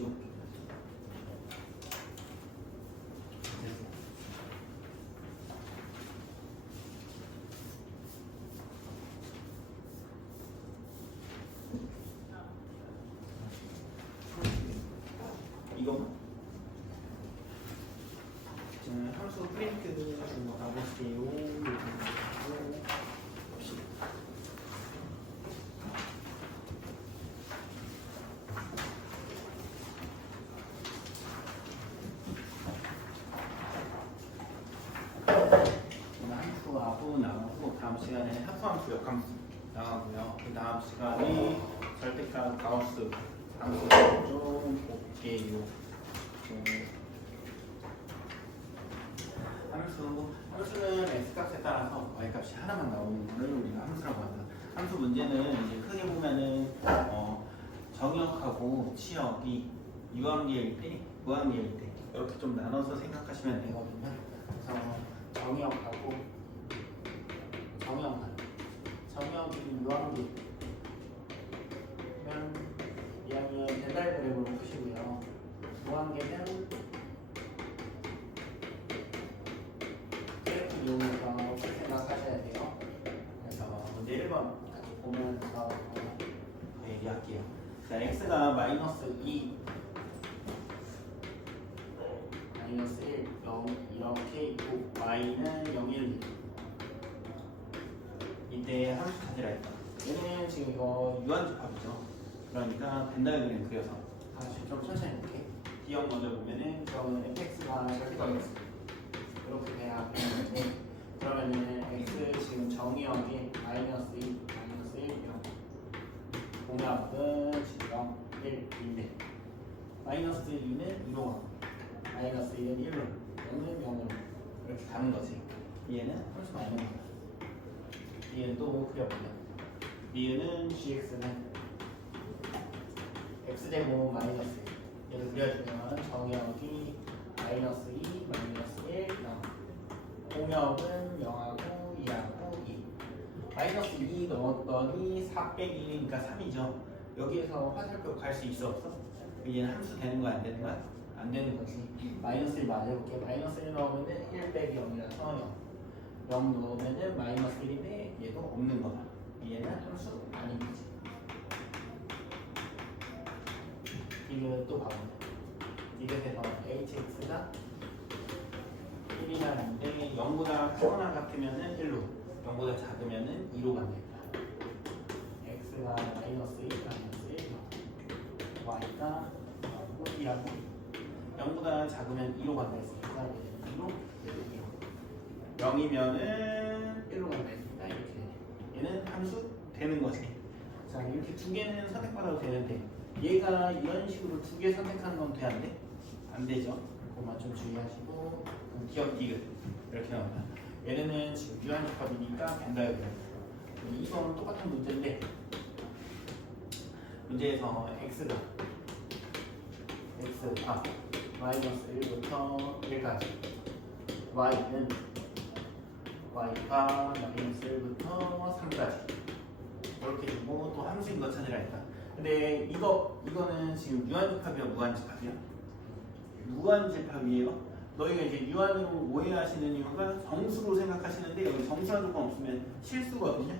지울게. 이거 함수 프린트 주고 가볼게요. 함수하고 나오고 다음 시간에 합수함수 역함수 나가고요. 그 다음 시간에 절대값 가우스 함수 좀 볼게요. 함수는 x값에 따라서 y값이 하나만 나오는 거를 우리가 함수라고 한다. 함수 문제는 이제 크게 보면은 정역하고 치역이 유한계일 때, 무한계일 때 이렇게 좀 나눠서 생각하시면 되거든요. 그래서 정역하고 정역이 유한계 그러면 이하면 배달 그래프로 푸시고요. 무한계는 그래프 이용해서 어떻게 생각하셔야 돼요. 그래서 문제 1번 같이 보면서 얘기할게요. 자, x가 마이너스 2 마이너스 1, 0 이렇게 있고 y는 0, 1 이때 함수 찾으라 했다. 얘는 지금 이거 유한집합이죠. 그러니까 벤다이그램 그려서 다시 좀 천천히 볼게. D형 먼저 보면은 그러면 fx가 절대값이었어. 이렇게 돼야 되는데 그러면은 x 지금 정의역이 마이너스 2, 마이너스 1, 0 공약은 지금 0, 1, 2인데 마이너스 2는 2로 가고 마이너스 2는 1로 0은 0으로 이렇게 가는 거지. 얘는 함수가 아닌 거야. 얘는 또 그려보자. 얘는 gx는 x제곱 마이너스 1 얘를 그려주면 정역이 마이너스 2, 마이너스 1, 0 공역은 0하고 2하고 2 마이너스 2 넣었더니 4 빼기 1이니까 3이죠. 여기에서 화살표 갈 수 있어 없어? 얘는 함수 되는 거야 안 되는 거야? 안 되는 거지. 마이너스 1 맞아볼게. 마이너스 1 넣으면 1 빼기 0이라서 0 0 넣으면 마이너스 1인데 얘도 없는 거다. 얘는 함수 아닌 거지. 이거 또 봐보자. 이것에서 hx가 1이나 2인데 0보다 크거나 같으면은 1로 0보다 작으면은 2로 간다. x가 마이너스 1, 마이너스 1 y가 2하고 0보다 작으면 2로 간다 했으니까 2로 0이면은 1로 간다 했으니까 이렇게 얘는 함수 되는 거지. 자, 이렇게 두 개는 선택받아도 되는데 얘가 이런 식으로 두 개 선택하는 건 돼 안 돼? 안 되죠. 그것만 좀 주의하시고 기억 디귿 이렇게 나온다. 얘네는 지금 유한집합이니까 벤다이그램. 이건 똑같은 문제인데 문제에서 x가 마이너스 1부터 1까지 y는 y가 마이너스 1부터 3까지 이렇게 주고 또 함수인 거 찾으라 했다. 근데 이거는 지금 유한집합이야 무한집합이야? 무한집합이에요. 너희가 이제 유한으로 오해하시는 이유가 정수로 생각하시는데 여기 정수한 조건 없으면 실수거든요.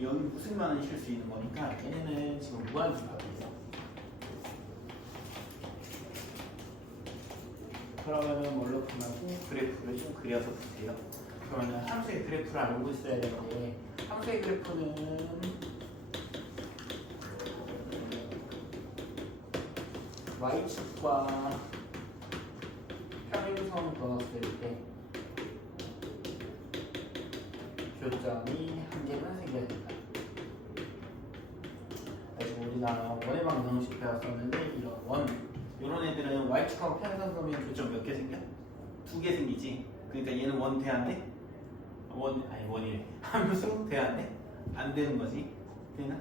여기 무슨 말은 실수 있는 거니까 얘네는 지금 무한집합이에요. 그러면은 뭘로 풀라고 그래프를 좀 그려서 주세요. 그러면은 함수의 그래프를 알고 있어야 되는데 함수의 그래프는 y축과 평행선 끊었을 때 교점이 한 개만 생겨야 된다. 그래서 우리가 원의 방정식 배웠었는데 이런 애들은 y축하고 평행선 그으면 교점 몇 개 생겨? 2개 생기지. 그러니까 얘는 원 돼 안 돼? 원이래. 함수 돼 안 돼? 안 되는 거지. 되나?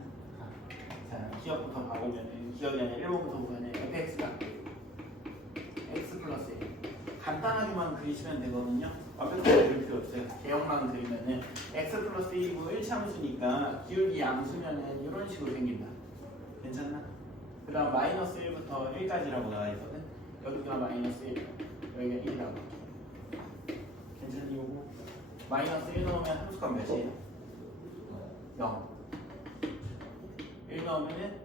자, 기억부터 가보면은 기억이 아니라 1번부터 보면은 fx가 x 플러스 1 간단하게만 그리시면 되거든요. 완벽하게 그릴 필요 없어요. 대형만 그리면은 x 플러스 1이고 1차함수니까 기울기 양수면은 이런 식으로 생긴다. 괜찮나? 그 다음 마이너스 1부터 1까지라고 나와 있거든. 여기가 마이너스 1, 여기가 1이라고. 괜찮니? 이거 마이너스 1 넣으면 함수값 몇이에요? 0. 1 넣으면은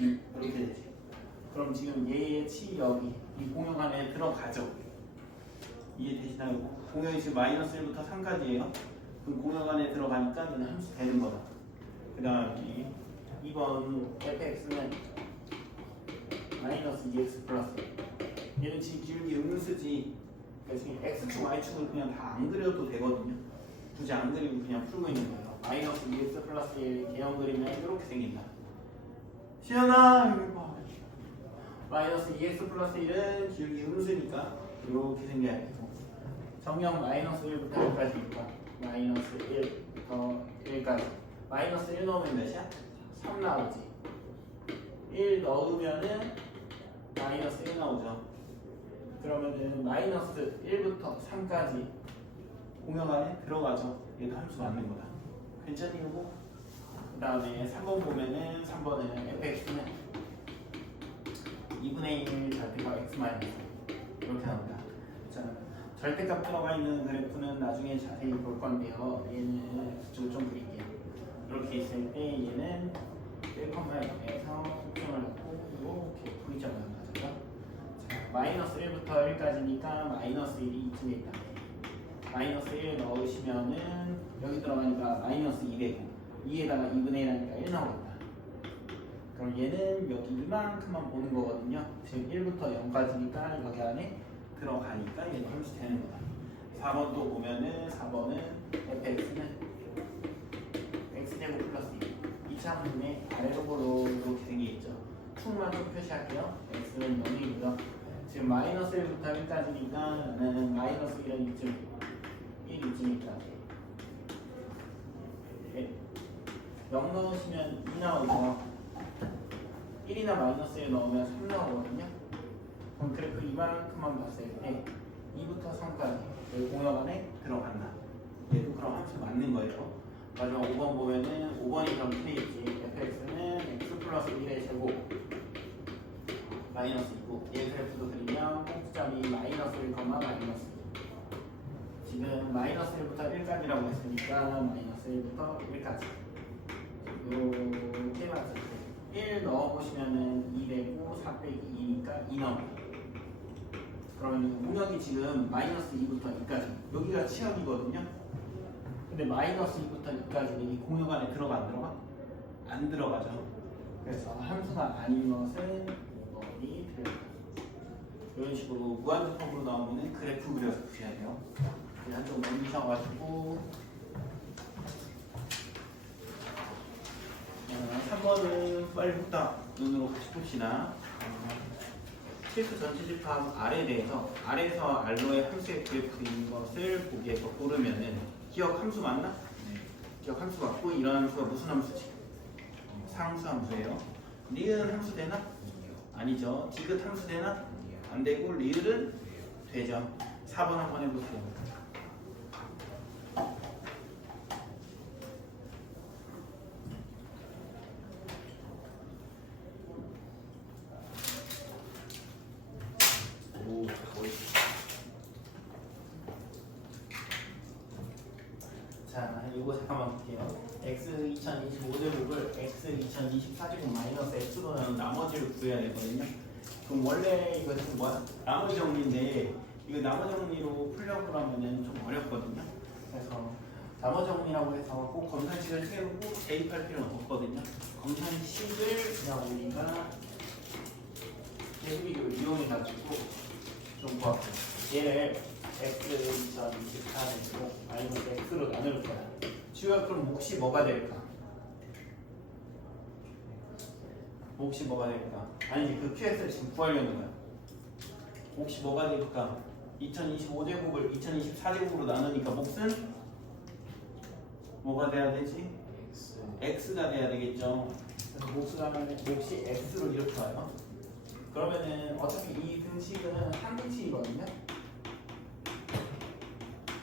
1 이렇게 되지. 그럼 지금 얘의 치 여기 이 공역 안에 들어가죠. 이해되시나요? 공역이 지금 마이너스 1부터 3까지예요. 그럼 공역 안에 들어가니까 얘는 함수 되는 거다. 그 다음에 2번 fx는 마이너스 2x 플러스 얘는 지금 기울기 음수지. 그러니까 지금 x축 y축을 그냥 다 안 그려도 되거든요. 굳이 안 그리고 그냥 풀고 있는 거예요. 마이너스 2x 플러스 1 개형 그리면 이렇게 생긴다. 시연아 여기 봐. 마이너스 2x 플러스 1은 기울기 음수니까 이렇게 생겨야 되고, 정령 마이너스 1부터 1까지니까 마이너스 1부터 1까지 마이너스 1 넣으면 몇이야? 3 나오지. 1 넣으면은 마이너스 1 나오죠. 그러면은 마이너스 1부터 3까지 공역 안에 들어가죠. 얘도 함수 맞는 거다. 괜찮니 이거? 그 다음에 3번 보면은 3번은 fx는 2분의 1 절대값 x 마이너스 이렇게 나옵니다. 자, 절대값 들어가 있는 그래프는 나중에 자세히 볼 건데요. 얘는 그쪽을 좀 그릴게요. 이렇게 있을 때 얘는 1,0에서 속점을 넣고 이렇게 V점을 나타나죠. 자, 마이너스 1부터 1까지니까 마이너스 1이 이쯤에 있다. 마이너스 1 넣으시면은 여기 들어가니까 마이너스 200 2에다가 2분의 1 하니까 1 나오겠다. 그럼 얘는 여기 이만큼만 보는 거거든요. 지금 1부터 0까지니까 여기 안에 들어가니까 얘는 함수 되는 거다. 4번 또 보면은 4번은 fx는 x제곱 플러스 2 이차함수의 아래쪽으로 이렇게 생겨있죠. 축만 좀 표시할게요. x는 0이고요. 지금 마이너스 1부터 1까지니까 나는 마이너스 1은 이쯤 1 이쯤 있다. 0 넣으시면 2 나오죠. 1이나 마이너스 1 넣으면 3 나오거든요. 그럼 그래프 이만큼만 봤을 때 2부터 3까지 여기 공역 안에 들어간다. 얘도 그럼 함수 맞는 거예요. 마지막 5번 보면은 5번이 그럼 이렇게 있지. fx는 x 플러스 1의 제곱 마이너스 2고 얘 그래프도 그리면 꼭지점이 마이너스 1, 마이너스 2. 지금 마이너스 1부터 1까지라고 했으니까 마이너스 1부터 1까지 이렇게 맞을 때 1 넣어보시면은 2 되고 4 빼기 2니까 2 나옵니다. 그러면 공역이 지금 마이너스 2부터 2까지 여기가 치역이거든요. 근데 마이너스 2부터 2까지는 이 공역 안에 들어가 안 들어가? 안 들어가죠. 그래서 함수가 아닌 것은 이번이 필요합니다. 이런 식으로 무한정법으로 나오면 그래프 그려서 푸셔야 돼요. 한쪽 넘기셔가지고 3번은 빨리 후딱 눈으로 같이 봅시다. 실수 전체 집합 R에 대해서 R에서 R로의 함수의 그래프인 것을 보기에서 고르면은 기억 함수 맞나? 네. 기억 함수 맞고 이런 함수가 무슨 함수지? 상수 함수예요. 리은 함수 되나? 아니죠. 디귿 함수 되나? 안 되고 리을은 되죠. 4번 한번 해보세요. 자, 이거 잠깐만 볼게요. x 2025제곱을 x 2024제곱 마이너스 x로 나눈 나머지를 구해야 되거든요. 그럼 원래 이것은 뭐야? 나머지 정리인데 이거 나머지 정리로 풀려고 하면은 좀 어렵거든요. 그래서 나머지 정리라고 해서 꼭 검산식을 세우고 대입할 필요는 없거든요. 검산식을 그냥 우리가 대비를 이용해가지고 좀 구할게요. 얘를 x 2024제곱 마이너스 x로 나눌 거야. 주가 그럼 몫이 뭐가 될까? 몫이 뭐가 될까? 아니지, 그 QX를 지금 구하려는 거야. 몫이 뭐가 될까? 2025제곱을 2024제곱으로 나누니까 몫은 뭐가 돼야 되지? X가 돼야 되겠죠. 그래서 몫이 X로 이렇게 와요. 그러면은 어차피 이 등식은 한 등식이거든요.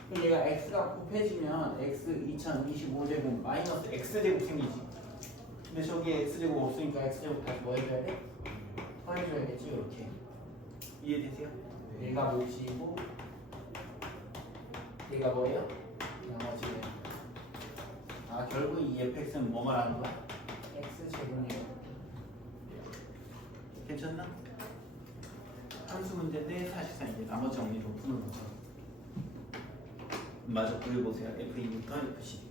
그럼 얘가 X가 곱해지면 X 2025제곱 마이너스 X제곱 생기지. 근데 저기에 x제곱 없으니까 x제곱 다시 뭐 해줘야 돼? 더해줘야겠지 이렇게. 이해되세요? 얘가 뭐지고 얘가 뭐예요? 나머지는 결국 이 fx는 뭐 말하는 거야? x제곱이에요. 괜찮나? 함수 문제인데 사실상 이제 나머지 정리로 푸는 거죠. 마저 그려보세요. F2부터 F12.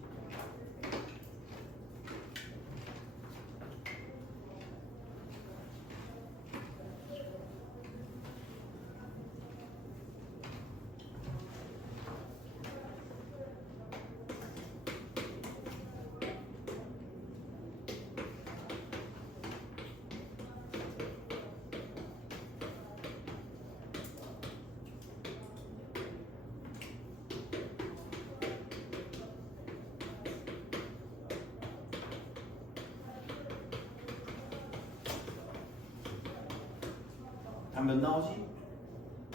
몇 나오지?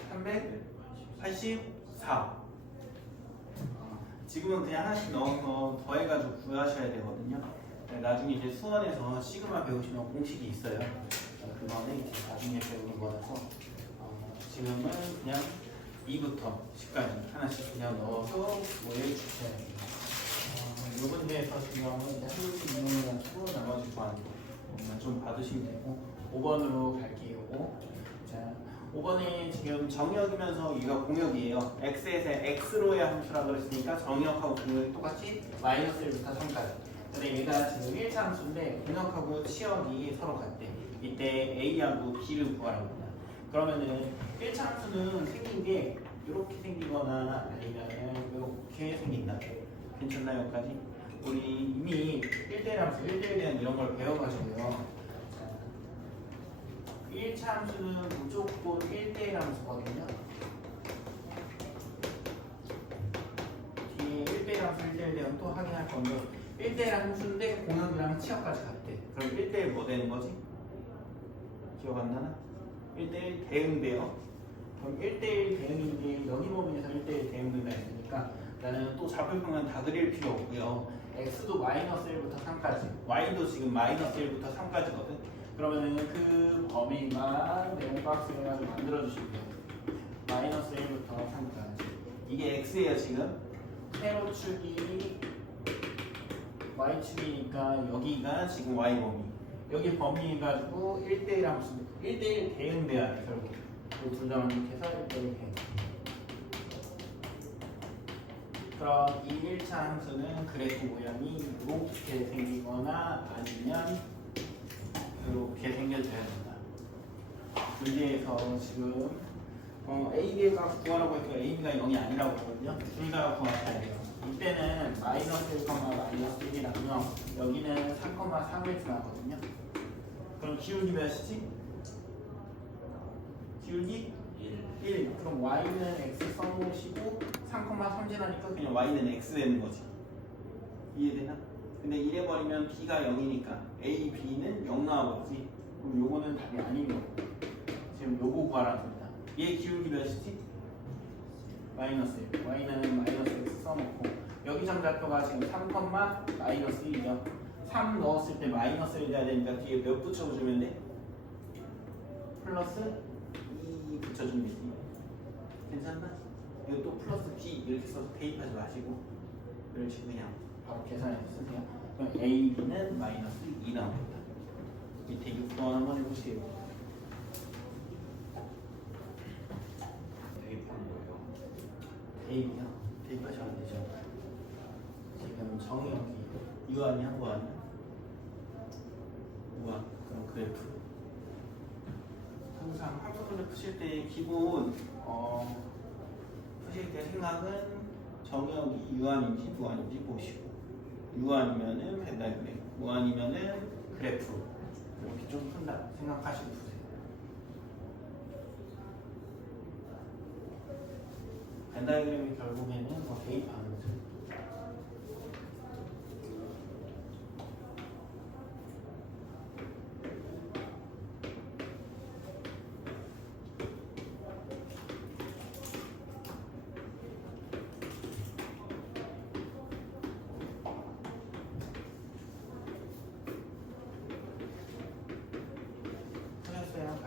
384. 지금은 그냥 하나씩 넣어서 더해가지고 구하셔야 되거든요. 나중에 이제 수원에서 시그마 배우시면 공식이 있어요. 그거는 이제 나중에 배우는 거라서 지금은 그냥 2부터 10까지 하나씩 그냥 넣어서 모여 주셔야 돼요. 이번 대에서 지금은 이제 한국식 이용해가지고 나머지 구하는 거 좀 받으시면 되고 5번으로 갈게요. 자, 5번에 지금 정역이면서 이거 공역이에요. x에서 x로의 함수라고 그랬으니까 정역하고 공역이 똑같이 마이너스 1부터 3까지. 근데 얘가 지금 1차 함수인데 공역하고 치역이 서로 같대. 이때 a하고 b를 구하랍니다. 그러면은 1차 함수는 생긴 게 이렇게 생기거나 아니면 이렇게 생긴다. 괜찮나요? 여기까지? 우리 이미 1대1 함수, 1대1 대한 이런 걸 배워가지고요. 1차 함수는 무조건 1대1 함수거든요. 뒤에 1대1 함수, 1대1 대응 또 확인할 건데 1대1 함수인데 공역이랑 치역까지 같대. 그럼 1대1 뭐 되는 거지? 기억 안 나나? 1대1 대응돼요. 그럼 1대1 대응인데 여기 범위에서 1대1 대응된다 했으니까 나는 또 잡을 방면 다 그릴 필요 없고요. x도 마이너스 1부터 3까지, y도 지금 마이너스 1부터 3까지거든. 그러면은 그 범위만 네모 박스를 해가지고 만들어주시면 돼요. 마이너스 1부터 3까지. 이게 x예요 지금. 세로축이 y축이니까 여기가 지금 y 범위. 여기 범위 해가지고 1대1 함수, 1대1 대응돼야 돼 결국. 둘 다 이렇게 해서 1대1 대응. 그럼 이 1차 함수는 그래프 모양이 이렇게 생기거나 아니면 이렇게 생겨줘야 된다. 문제에서 지금 A, B의 값 구하라고 했고 A, B가 0이 아니라고 했거든요. 둘 다 구하셔야 돼요. 이때는 마이너스 1, 마이너스 1이라면 여기는 3,4를 나거든요. 그럼 기울기 몇이지? 기울기 1. 그럼 y는 x 써놓으시고 3,3 지나니까 그냥 y는 x 되는 거지. 이해되나? 근데 이래버리면 b가 0이니까 a, b는 0 나와버리지. 그럼 요거는 답이 아닌 거고. 지금 요거 구하라는 겁니다. 얘 기울기 몇이지? 마이너스 1. y는 마이너스 x 써놓고 여기 정좌표가 지금 3, 마이너스 1이죠. 3 넣었을 때 마이너스 1 돼야 되니까 뒤에 몇 붙여주면 돼? 플러스 2 붙여주면 되지. 괜찮나? 이거 또 플러스 b 이렇게 써서 대입하지 마시고 이런 식으로 그냥 바로 계산해서 쓰세요. 그럼 a, b는 마이너스 2 나옵니다. 밑에 6번 한번 해보세요. 대입하는 거예요. 대입이요? 대입하시면 안 되죠. 지금 정의역이 유한이 한 거 아니야? 우한. 그럼 그래프. 항상 함수분을 푸실 때 기본 푸실 때 생각은 정역이 유한인지 무한인지 보시고 유한이면은 벤다이그램, 무한이면은 그래프 이렇게 좀 푼다 생각하시고 푸세요. 벤다이그램이 결국에는 뭐 대입하는 거죠.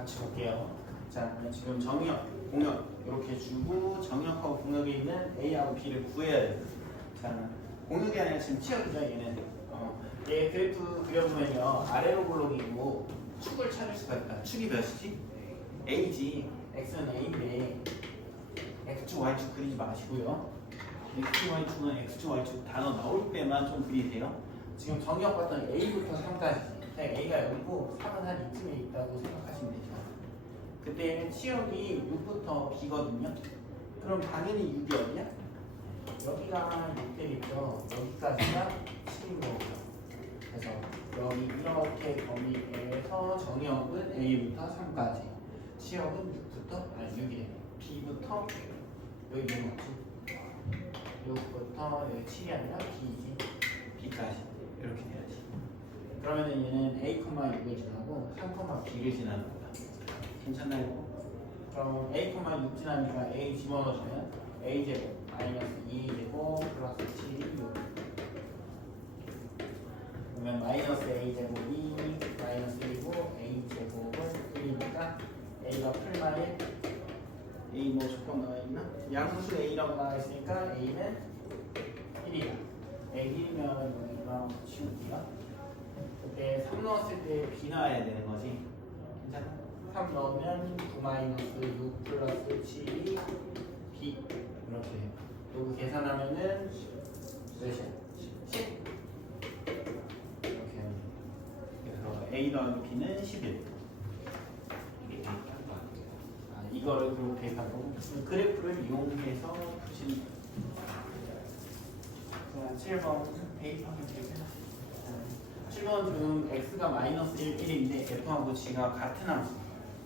같이 볼게요. 자, 지금 정의역, 공역 이렇게 주고 정의역하고 공역에 있는 A하고 B를 구해야 돼요. 자, 공역이 아니라 지금 치역이죠, 얘는. 얘 그래프 그려보면요. 아래로 볼록이고 축을 찾을 수가 있다. 축이 몇이지? A지. X는 A인데 X축, Y축 그리지 마시고요. X축, Y축은 X축, Y축 단어 나올 때만 좀 그리세요. 지금 정의역 봤더니 A부터 3까지. A가 여기고 3은 한 이쯤에 있다고 생각하시면 되죠. 그때 치역이 6부터 B거든요. 그럼 당연히 6이 어디야? 여기가 6 되겠죠. 여기까지가 7인 거고요. 그래서 여기 이렇게 범위에서 정의역은 A부터 3까지, 치역은 6이래. B부터 여기 있는 거지. 6부터 여기 7이 아니라 B이지. B까지 이렇게 돼야지. 그러면은 얘는 A, 6을 지나고 3, B를 지나는 거다. 괜찮나요? 그럼 A, 6 지나니까 A 집어넣어주면 A제곱 마이너스 2제곱 플러스 7이 6. 그러면 마이너스 A제곱이 마이너스 1이고 A제곱은 1이니까 A가 풀마에 A 뭐 조건 나와있나? 양수수 A라고 나와있으니까 A는 1이다. A 1이면 여기가 치울게요. 그때 3 넣었을 때 B 나와야 되는 거지. 괜찮아? 3 넣으면 9 마이너스 6 플러스 7이 B 이렇게 해요. 여기 계산하면은 몇이야? 10 이렇게 해요. 그래서 A 더하기 B는 11. 이게 이거를 그렇게 하고 그래프를 이용해서 푸시는 거예요. 자, 7번 대입하면 되겠나? 7번 지금 x가 마이너스 1, 1인데 f하고 g가 같은 함수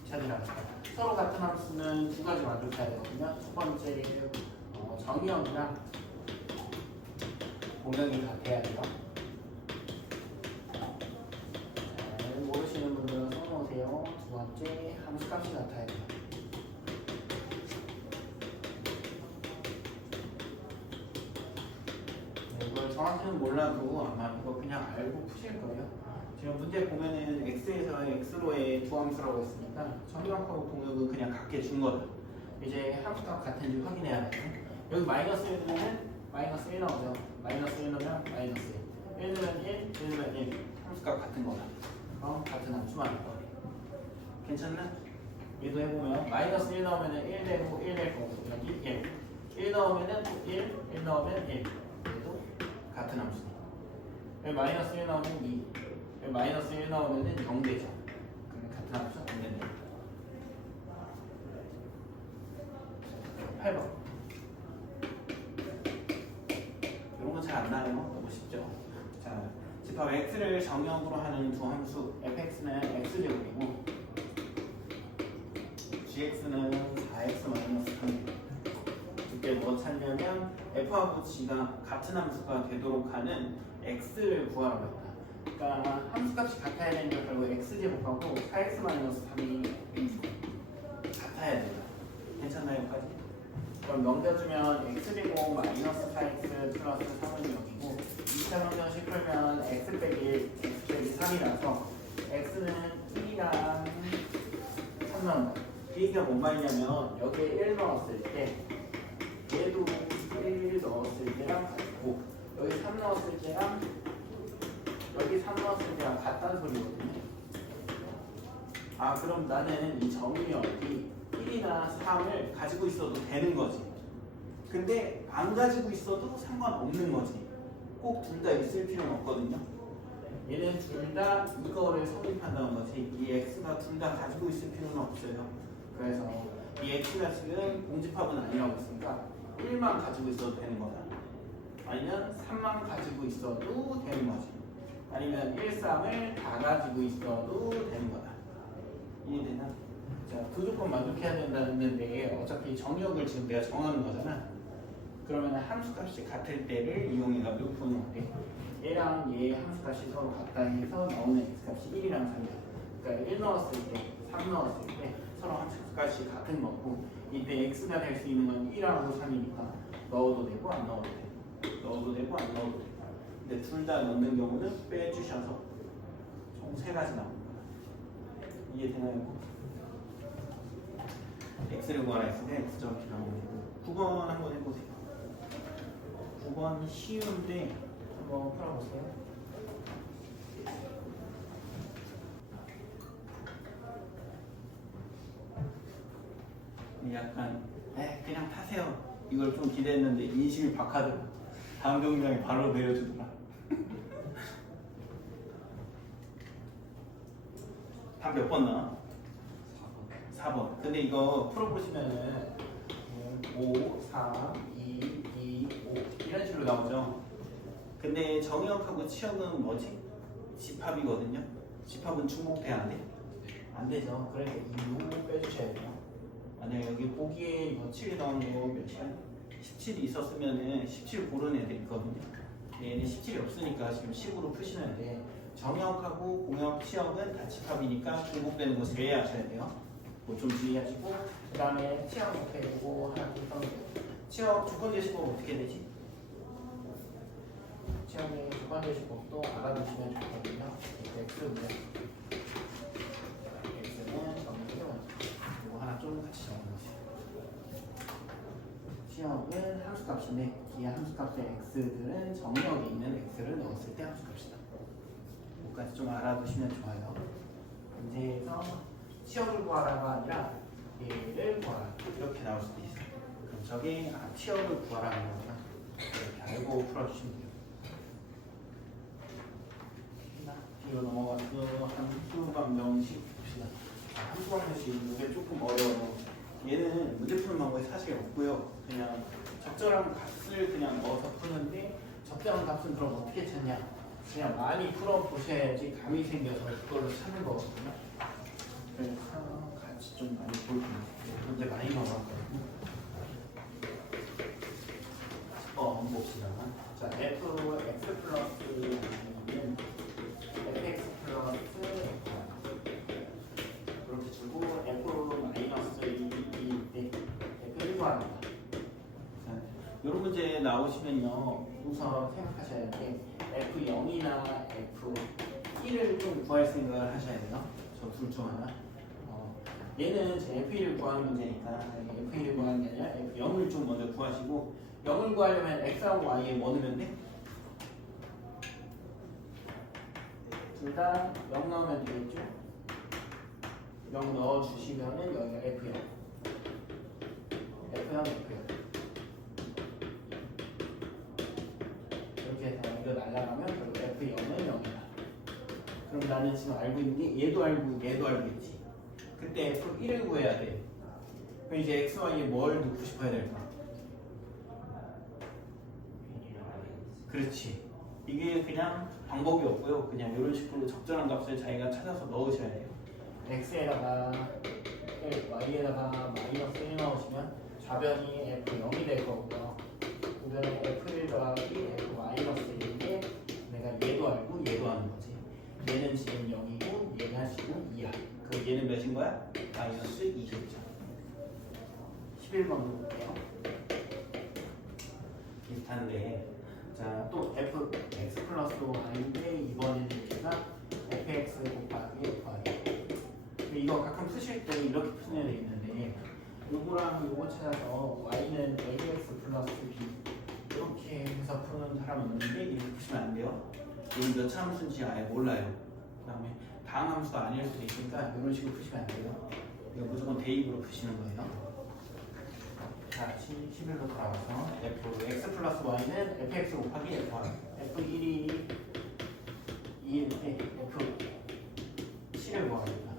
찾으라고 해요. 서로 같은 함수는 두 가지 만족해야 되거든요. 첫 번째 정의역이랑 공역이 같아야 돼요. 자, 모르시는 분들은 써놓으세요. 두 번째 함수값이 같아야 돼요. 이걸 정확히는 몰라도 아마 이거 그냥 알고 푸실 거예요. 지금 문제 보면은 x에서 x로의 두 함수라고 했으니까 정의역하고 공역은 그냥 같게 준 거다. 이제 함수값 같은지 확인해야 돼요. 여기 마이너스 1 넣으면 마이너스 1 나오죠. 마이너스 1 넣으면 마이너스 1. 1 넣으면 1, 1 넣으면 1. 함수값 같은 거다. 같은 함수만 할 거예요. 괜찮나? 얘도 해보면 마이너스 1 넣으면 1 되고 1 될 거고 여기 1. 1 넣으면 1, 1 넣으면 1. 얘도 같은 함수니까. 여기 마이너스 1 나오면 2. 여기 마이너스 1 나오면 0 되죠. 그러면 같은 함수 안 된다. 8번. 이런 건 잘 안 나요. 너무 쉽죠. 자, 집합 x를 정의역으로 하는 두 함수 fx는 x제곱이고 gx는 4x-3. 이때 뭐 찾냐면 f하고 g가 같은 함수가 되도록 하는 x를 구하라고 했다. 그러니까 함수값이 같아야 되니까 결국 x제곱하고 4x-3이 같아야 된다. 괜찮나요? 여기까지? 그럼 넘겨주면 x제곱 마이너스 4x 플러스 3은 여기고 2차 방정식 풀면 x 빼기 3이라서 x는 1이랑 3 나온다. 그 얘기가 뭔 말이냐면 여기에 1 넣었을 때 얘도 1 넣었을 때랑 같고 여기 3 넣었을 때랑 여기 3 넣었을 때랑 같다는 소리거든요. 아, 그럼 나는 이 정의역이 1이나 3을 가지고 있어도 되는 거지. 근데 안 가지고 있어도 상관없는 거지. 꼭 둘 다 있을 필요는 없거든요. 얘는 둘 다 이거를 성립한다는 거지. 이 x가 둘 다 가지고 있을 필요는 없어요. 그래서 이 x가 지금 공집합은 아니라고 했으니까 1만 가지고 있어도 되는 거다. 아니면 3만 가지고 있어도 되는 거지. 아니면 1, 3을 다 가지고 있어도 되는 거다. 이해되나? 자, 두 조건 만족해야 된다는데 어차피 정의역을 지금 내가 정하는 거잖아. 그러면 함수값이 같을 때를 이용해가지고 보는 건데 얘랑 얘의 함수값이 서로 같다 해서 나오는 x값이 1이랑 3이야. 그러니까 1 넣었을 때, 3 넣었을 때 서로 함수값이 같은 거고 이때 x가 될 수 있는 건 1하고 3이니까 넣어도 되고 안 넣어도 돼. 넣어도 되고 안 넣어도 돼. 근데 둘 다 넣는 경우는 빼주셔서 총 3가지 나옵니다. 이해되나요? x를 구하라 했으니까 x점 p 나오면 되고 9번 한번 해보세요. 9번 쉬운데 한번 풀어보세요. 약간 그냥 타세요 이걸 좀 기대했는데 인심이 박하더라. 다음 경기장에 바로 내려주더라. 답 몇 번 나와? 4번. 근데 이거 풀어보시면은 5, 4, 2, 2, 5 이런 식으로 나오죠. 근데 정의역하고 치역은 뭐지? 집합이거든요. 집합은 중복돼야 안 돼? 안 되죠. 그러니까 이 6 빼주셔야 돼요. 만약에 여기 보기에 이거 7이 나온 거 몇이야? 17이 있었으면은 17 고른 애들 있거든요. 얘는 17이 없으니까 지금 10으로 푸시는데 정역하고 공역, 치역은 다 집합이니까 중복되는 거 제외하셔야 돼요. 뭐 좀 주의하시고 그 다음에 치약 어떻게 되고 하나 더 써도 돼요. 치역 조건 제시법 어떻게 되지? 치약의 주관 제시법도 알아두시면 좋거든요. X는 정리해요. 이거 하나 좀 같이 적어보세요. 치역은 함수값인데 이 함수값의 X들은 정역에 있는 X를 넣었을 때 함수값이다. 이거까지 좀 알아두시면 좋아요. 문제에서 치역을 구하라가 아니라 얘를 구하라 이렇게 나올 수도 있어요. 그럼 저게 치역을 구하라는 거구나. 이렇게 알고 풀어주시면 돼요. 뒤로 넘어가서 함수방정식 봅시다. 함수방정식 이게 조금 어려워요. 얘는 문제 푸는 방법이 사실 없고요. 그냥 적절한 값을 그냥 넣어서 푸는데 적정한 값은 그럼 어떻게 찾냐? 그냥 많이 풀어보셔야지 감이 생겨서 그걸로 찾는 거거든요. 그래서 같이 좀 많이 볼게요. 문제 많이 나왔거든요. 봅시다. 자, f x 플러스 아니면 fx 플러스 이렇게 주고 f 마이너스 2때 f 1로 합니다. 이런 문제 나오시면요. 우선 생각하셔야 돼. f0이나 f1을 좀 구할 생각을 하셔야 돼요. 저 둘 중 하나. 얘는 제 f1을 구하는 문제니까 f1을 구하는 게 아니라 f0을 좀 먼저 구하시고 0을 구하려면 x하고 y에 뭐 넣으면 돼? 둘 다 0 넣으면 되겠죠? 0 넣어주시면은 여기가 f0 f0 이렇게 해서 이거 날라가면 결국 f0은 0이다. 그럼 나는 지금 알고 있는 게 얘도 알고 얘도 알겠지. 그때 f1을 구해야 돼. 그럼 이제 x, y에 뭘 넣고 싶어야 될까? 그렇지. 이게 그냥 방법이 없고요. 그냥 이런 식으로 적절한 값을 자기가 찾아서 넣으셔야 돼요. x에다가 1, y에다가 마이너스 1 넣으시면 좌변이 f0이 될 거고요. 우변에 f1 더하기 f 마이너스 1인데 내가 얘도 알고 얘도 아는 거지. 얘는 지금 0이고 얘는 지금 2야. 그럼 얘는 몇인 거야? 마이너스 2겠죠. 11번 볼게요. 비슷한데 자, 또 f x 플러스 y인데 이번에는 얘가 fx 곱하기 fy. 이거 가끔 푸실 때 이렇게 푸는 애들 있는데 요거랑 요거 찾아서 y는 ax 플러스 b 이렇게 해서 푸는 사람은 있는데 이렇게 푸시면 안 돼요. 이건 몇 차 함수인지 아예 몰라요. 그 다음에 다음 함수가 아닐 수도 있으니까 이런 식으로 푸시면 안 돼요. 이거 무조건 대입으로 푸시는 거예요. 자, 11로 돌아와서 fx 플러스 y는 fx 곱하기 f1 f1이 2일 때 f7을 구합니다.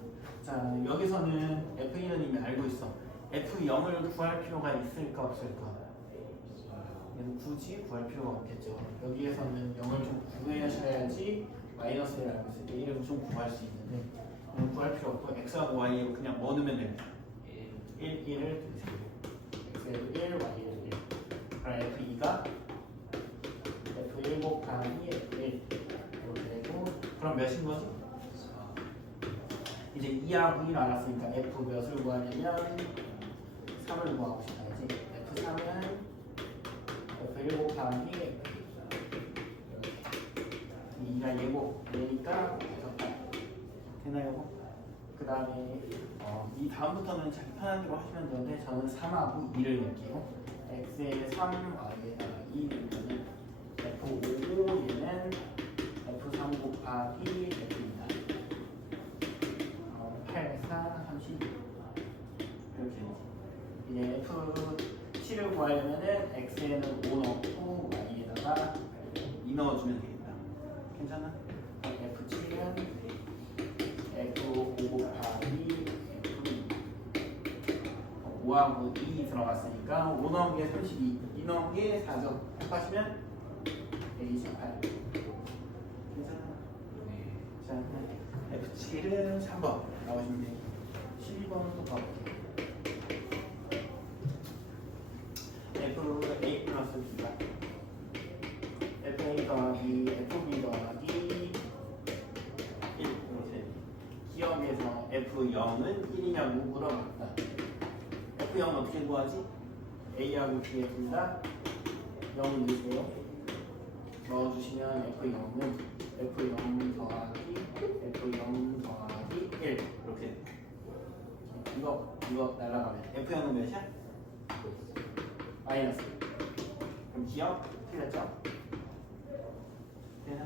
자, 여기서는 f2는 이미 알고 있어. f0을 구할 필요가 있을까 없을까? 얘는 굳이 구할 필요가 없겠죠. 여기에서는 0을 좀 구하셔야지 마이너스 1을 알고 있을 때 1을 좀 구할 수 있는데 0을 구할 필요 없고 x하고 y에 그냥 뭐 넣으면 됩니다. 1을 드세요. x에도 1, y에도 1. 그럼 f2가 f1 곱하기 f1 이렇게 되고 그럼 몇인 거지? 이제 2하고 1 알았으니까 f 몇을 구하냐면 3을 구하고 싶어야지. f3은 f1 곱하기 f2 2가 얘고 얘니까 되나요? 그 다음에 이 다음부터는 자기 편한 대로 하시면 되는데 저는 3하고 2를 낼게요. x에 3, y에다가 2 넣으면 f5 얘는 f3 곱하기 f입니다. 8, 4, 32 이렇게 이제 f7을 구하려면은 x에는 5 넣고 y에다가 2 넣어주면 되겠다. 괜찮아? f7은 f5 곱하기 f2 5하고 2 들어갔으니까 5 넣은 게 32, 2 넣은 게 4죠. 합하시면 128. 괜찮아? 자, f7은 3번 나오시면 돼요. 12번도 가볼게요. fa 플러스 b가 fa 더하기 fb 더하기 1 이렇게. 기억에서 f0은 1이냐고 물어봤다. f0은 어떻게 구하지? a하고 b에 둘 다 0을 넣으세요. 넣어주시면 f0은 f0 더하기 f0 더하기 1 이렇게. 이거 날라가면 F형은 몇이야? 마이너스. 그럼 기억 틀렸죠? 되나?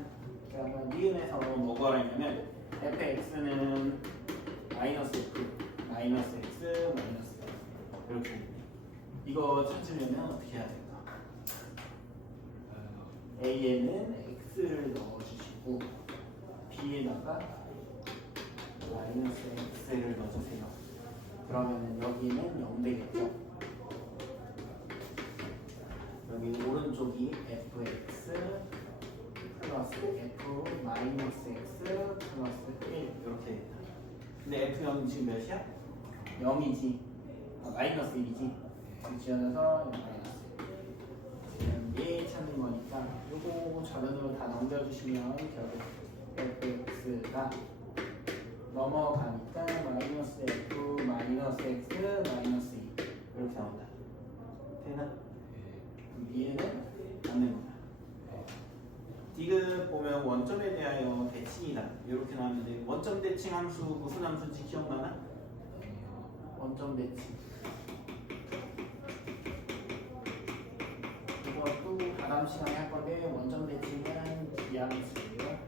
그러면 니은에서 뭐 구하라 했냐면 fx는 마이너스 f 마이너스 x 마이너스 이렇게. 이거 찾으려면 어떻게 해야 될까? a에는 x를 넣어주시고 b에다가 마이너스 x를 넣어주세요. 그러면 여기는 0 되겠죠? 여기 오른쪽이 fx 플러스 f 마이너스 x 플러스 1 이렇게 됐다. 근데 F형은 지금 몇이야? 0이지 마이너스 1이지 지어져서 마이너스 지금 얘 찾는 거니까 요거 전원으로 다 넘겨주시면 결국 fx가 넘어가니까 마이너스 f 마이너스 x 마이너스 2 이렇게 나온다. 되나? 얘는 맞는 거다. 디귿 보면 원점에 대하여 대칭이다. 이렇게 나왔는데 원점 대칭 함수 무슨 함수인지 기억나나? 원점 대칭 이것도 다음 시간에 할 건데 원점 대칭은 기함수예요.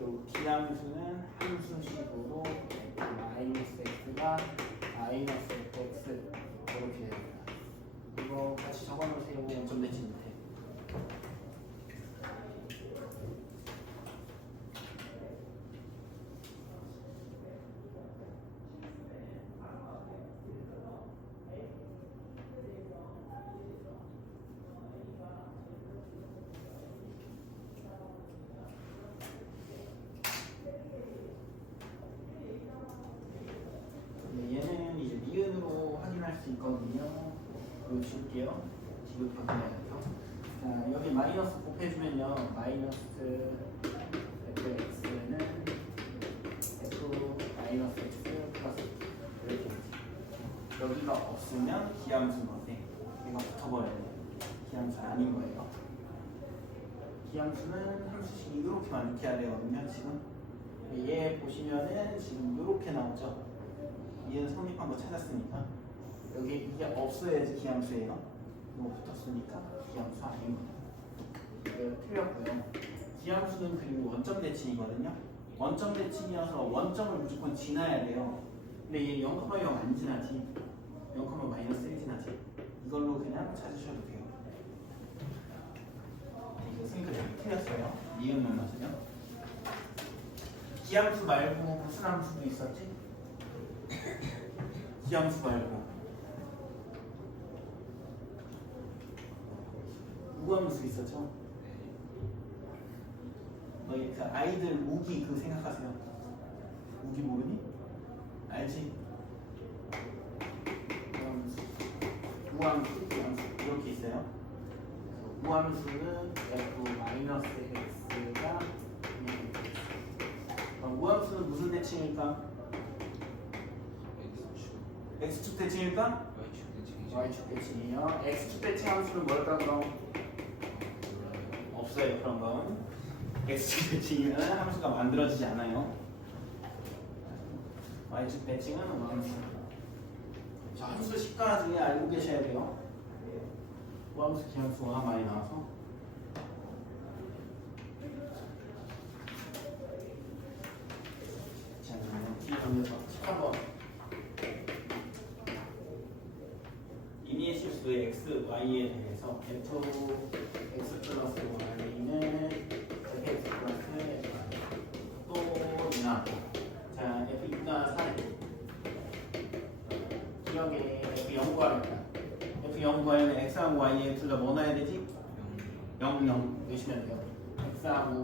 요 기함수는 함수식으로 마이너스 x가 마이너스 fx 이렇게 됩니다. 이거 같이 적어놓으세요. 원점 대칭 밑에. 얘는 이제 니은으로 확인할 수 있거든요. 이거 줄게요. 지금 확인해야죠. 자, 여기 마이너스 곱해주면요. 마이너스 fx는 f 마이너스 x 플러스 이렇게 여기가 없으면 기함수는 어때? 얘가 붙어버려야 돼. 기함수 아닌 거예요. 기함수는 함수식이 이렇게만 이렇게 되거든요. 지금 얘 보시면은 지금 이렇게 나오죠. 얘는 성립한 거 찾았으니까 여기 이게 없어야지 기함수예요. 이거 붙었으니까 기함수 아닙니다. 이거 틀렸고요. 기함수는 그리고 원점 대칭이거든요. 원점 대칭이어서 원점을 무조건 지나야 돼요. 근데 얘 0,0 안 지나지. 0, 마이너스 1 지나지. 이걸로 그냥 찾으셔도 돼요. 이거 선생님 여기 틀렸어요. 니은만 맞으면. 기함수 말고 무슨 함수도 있었지? 기함수 말고 우함수 있었죠? 너희 그 아이들 우기 그거 생각하세요. 우기 모르니? 알지? 우함수, 기함수 이렇게 있어요. 우함수는 f-x가 우함수는 무슨 대칭일까? x축 대칭일까? y축 대칭이에요. x축 대칭 함수는 뭘까 그럼? 없어요 그런 건. x축 대칭은 함수가 만들어지지 않아요. y축 배칭은 우함수. 자, 함수 식가 중에 알고 계셔야 돼요. 우함수, 기함수가 많이 나와서. 자, 뒤에서 13번. 인의 실수의 x, y에 대해서 f x 플러스 y는 fx 플러스 f 또 이나. 자, f 이나 4 기억에 f 0 구하겠다. f 0 구하려면 x하고 y에 둘 다 뭐 넣어야 되지? 0, 0 넣으시면 돼요. x하고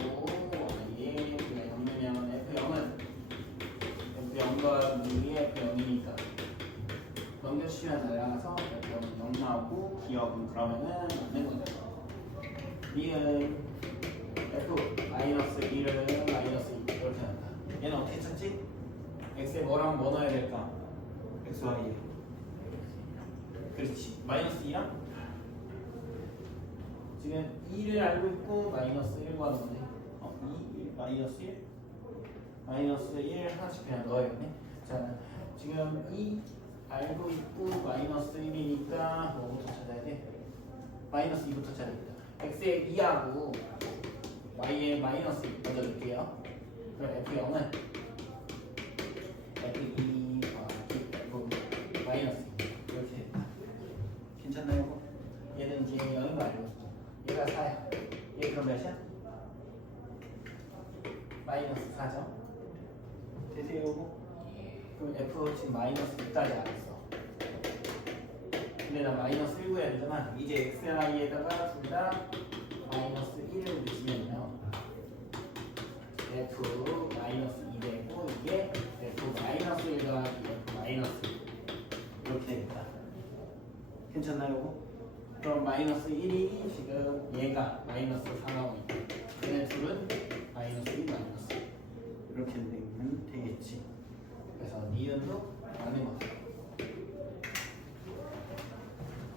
y에 0 넣으면 f 0은 f 0과 2에 f 0이니까 넘겨주시면 날아가서 f 0 나오고 기억은 그러면은 맞는 거죠. 이은 f 마이너스 1은 마이너스 2 이렇게 한다. 얘는 어떻게 찾지? x에 뭐랑 뭐 넣어야 될까? x, y에. 그렇지. 마이너스 2랑 지금 2를 알고 있고 마이너스 1 구하는 거네. 2, 1, 마이너스 1? 마이너스 1 하나씩 그냥 넣어야겠네. 자, 지금 2 알고 있고 마이너스 1이니까 뭐부터 찾아야 돼? 마이너스 2부터 찾아야겠다. x에 2하고 y에 마이너스 2 먼저 넣을게요. 그럼 f0은 f2 더하기 f 마이너스 2 이렇게 됐다. 괜찮나요? 얘는 이제 0인 거 알고 있고 얘가 4야. 얘 그럼 몇이야? 마이너스 4죠? 되세요? 그럼 f 지금 마이너스 2까지 알았어. 근데 나 마이너스 1 구해야 되잖아. 이제 x, y에다가 둘 다 마이너스 1을 넣으시면요 f 마이너스 2 되고 이게 f 마이너스 1 더하기 f 마이너스 2 이렇게 되겠다. 괜찮나요? 그럼 마이너스 1이 지금 얘가 마이너스 4나오고 있고 얘네 둘은 마이너스 1 마이너스 2 이렇게 되면 되겠지. 그래서 니은도 맞는 거죠.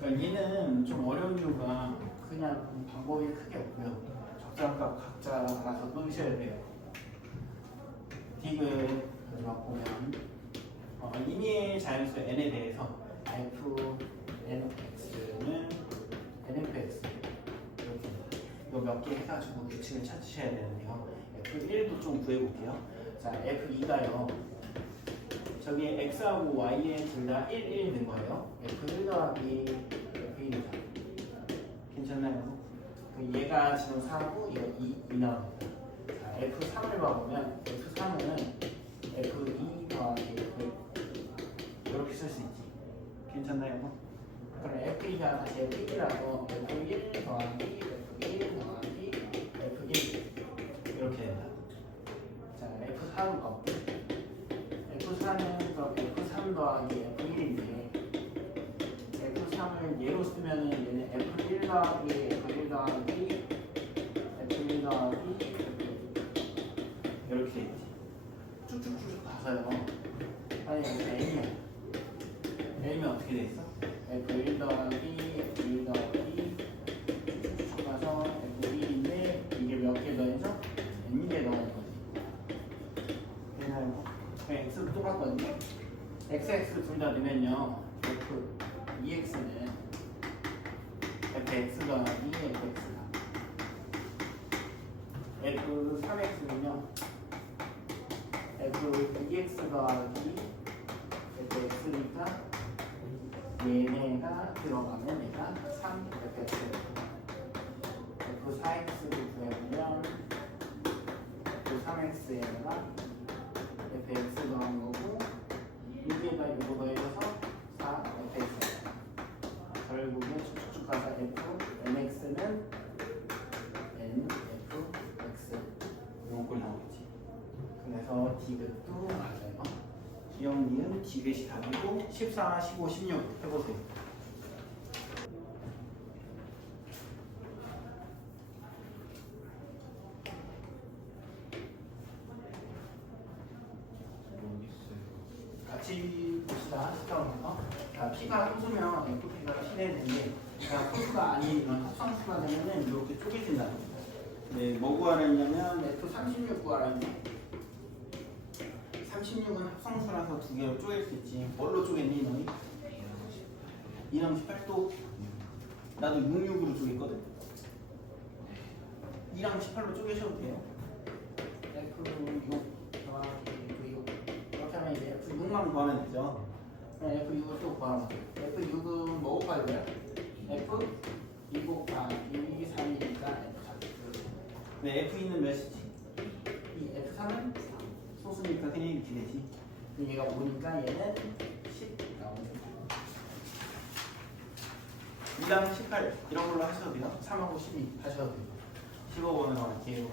그러니까 얘는 좀 어려운 이유가 그냥 방법이 크게 없고요. 적절한 값 각자 알아서 넣으셔야 돼요. 디귿 막 보면 인의 자연수 n에 대해서 f nx는 nfx 이렇게 이거 몇 개 해가지고 규칙을 찾으셔야 되는데요. f1도 좀 구해볼게요. 자, f2가요. 저기 x하고 y에 둘 다 1, 1 있는 거예요. f1 더하기 f1이다. 괜찮나요? 얘가 지금 4고 이거 2 나옵니다. 자, f3을 봐보면 f3은 f2 더하기 f 이렇게 쓸 수 있지. 괜찮나요? 그럼 f2가 다시 f1이라서 f1 더하기 f1 더하기 f1 이렇게 된다. 자, f4로 가볼게요. F4는 그럼 F3 더하기 F1인데 F3을 얘로 쓰면은 얘는 F1 더하기 F1 더하기 F1 더하기 F1 이렇게 돼 있지. 쭉쭉쭉 가서요. 아니 N이야. N이면 어떻게 돼 있어? F1 더하기 F1 더하기 쭉쭉 가서 F1인데 이게 몇 개 더해서 N개 더하는 거지. 되나요? x도 똑같거든요. x 둘 다 넣으면요 f 2x는 fx 더하기 fx가 f 3x는요 f 2x 더하기 fx니까 얘네가 들어가면 얘가 3fx f 4x를 구해보면 f 3x에다가 fx 더한 거고 6에다 이거 더해서 4fx 결국에 쭉쭉 가서 f nx는 nfx 이런 꼴 나오겠지. 그래서 디귿도 맞아요. 기억니은 디귿이 답이고 14, 15, 16 해보세요. 같이 봅시다. 자, P가 함수면 FP가 실해야 되는데 자, 코수가 아니면 합성수가 되면은 이렇게 쪼개진다는 겁니다. 네, 뭐 구하려냐면 F36 구하라는데 16은 합성수라서 두 개로 쪼갤 수 있지. 뭘로 쪼갰니 너희? 2랑 18도 나도 66으로 쪼갰거든. 2랑 18로 쪼개셔도 돼요. F6 더하기 F6 이렇게 하면 이제 F6만 구하면 되죠. F6을 또 구하면 F6은 뭐 곱하기야? F2 곱하기 3이니까 F4 네, F2는 몇이지? 이 F3은 소수니까 그냥 이렇게 되지. 얘가 5니까 얘는 10 나오죠. 2랑 18 이런 걸로 하셔도 돼요. 3하고 12 하셔도 돼요. 15번으로 갈게요.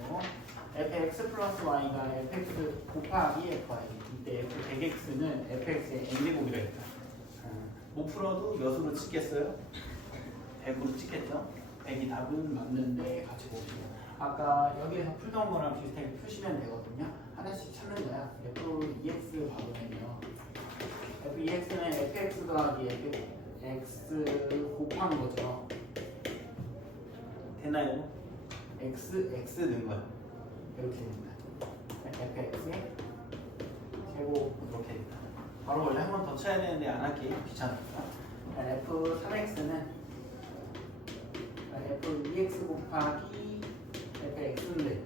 fx 플러스 y가 fx 곱하기 fy 이때 f 100x는 fx의 n제곱이라 했다. 못 풀어도 여수로 찍겠어요? 100으로 찍겠죠? 100이 답은 맞는데 같이 보시면 아까 여기에서 풀던 거랑 비슷하게 푸시면 되거든요. 하나씩 찾는 거야. f2x 받으면요. f2x는 fx 더하기 fx 곱한 거죠. 되나요? x 는 거야. 이렇게 됩니다. fx의 제곱 이렇게 됩니다. 바로 원래 한 번 더 쳐야 되는데 안 할게요. 귀찮으니까. f3x는 f2x 곱하기 fx인데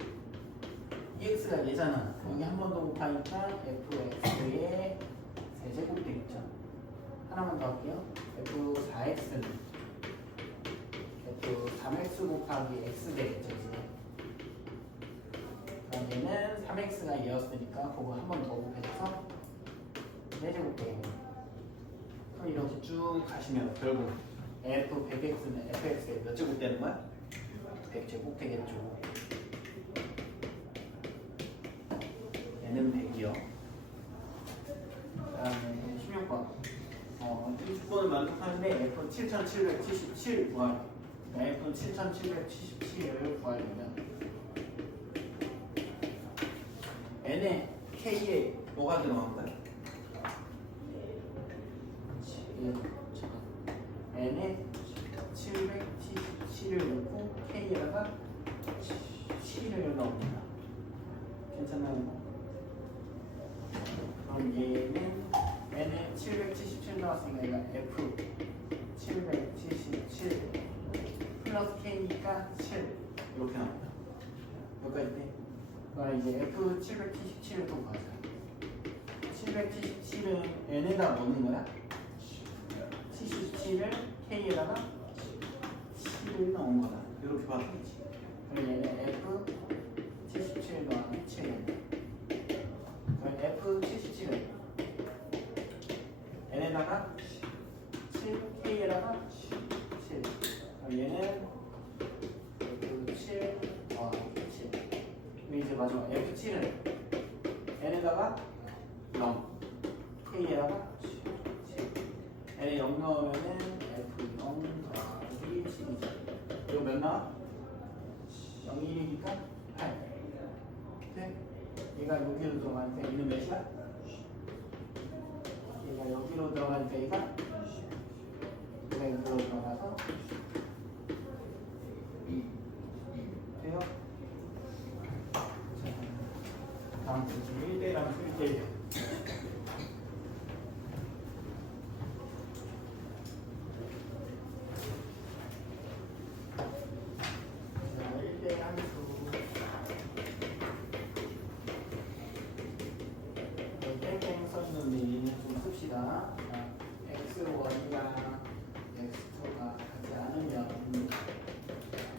2x가 얘잖아. 여기 한 번 더 곱하니까 fx의 세제곱이 되겠죠. 하나만 더 할게요. f4x는 f3x 곱하기 x 되겠죠. 이제. 그럼 얘는 3x가 얘였으니까 그거 한 번 더 곱해서 4제곱 되겠네. 그럼 이렇게 쭉 가시면 결국 f100x는 fx의 몇 제곱 되는 거야? 100제곱 되겠죠. 얘는 100이요. 그다음에 16번. 이 조건을 만족하는데 f 7777 구하려. f 7777을 구하려면 n에 k에 뭐가 들어간 거야? n에 777을 넣고 k에다가 7을 넣습니다. 괜찮나요? 그럼 얘는 n에 777 넣었으니까 얘가 f 777 플러스 k니까 7 이렇게 나옵니다. 여기까지 돼. 그럼 이제 f 777을 또 구하자. 777은 n에다 넣는 거야? 77을 k에다가 7을 넣은 거다. 이렇게 봐도 되지. 그럼 얘는 f 77 더하기 7. 그럼 f 77은 n에다가 7, k에다가 7. 그럼 얘는 f 7 더하기 7. 그럼 이제 마지막 f 7은 n에다가 0, k에다가 7. n에 0 넣으면은 f 0 더하기 12죠. 이거 몇 나와? 0, 1이니까 8. 네? 얘가 여기로 들어갈 때 얘는 몇이야? 얘가 여기로 들어갈 때 얘가 여기로 들어가서 2 돼요? 자, 다음 문제 1대랑 1대1. x1이랑 x2가 같지 않으면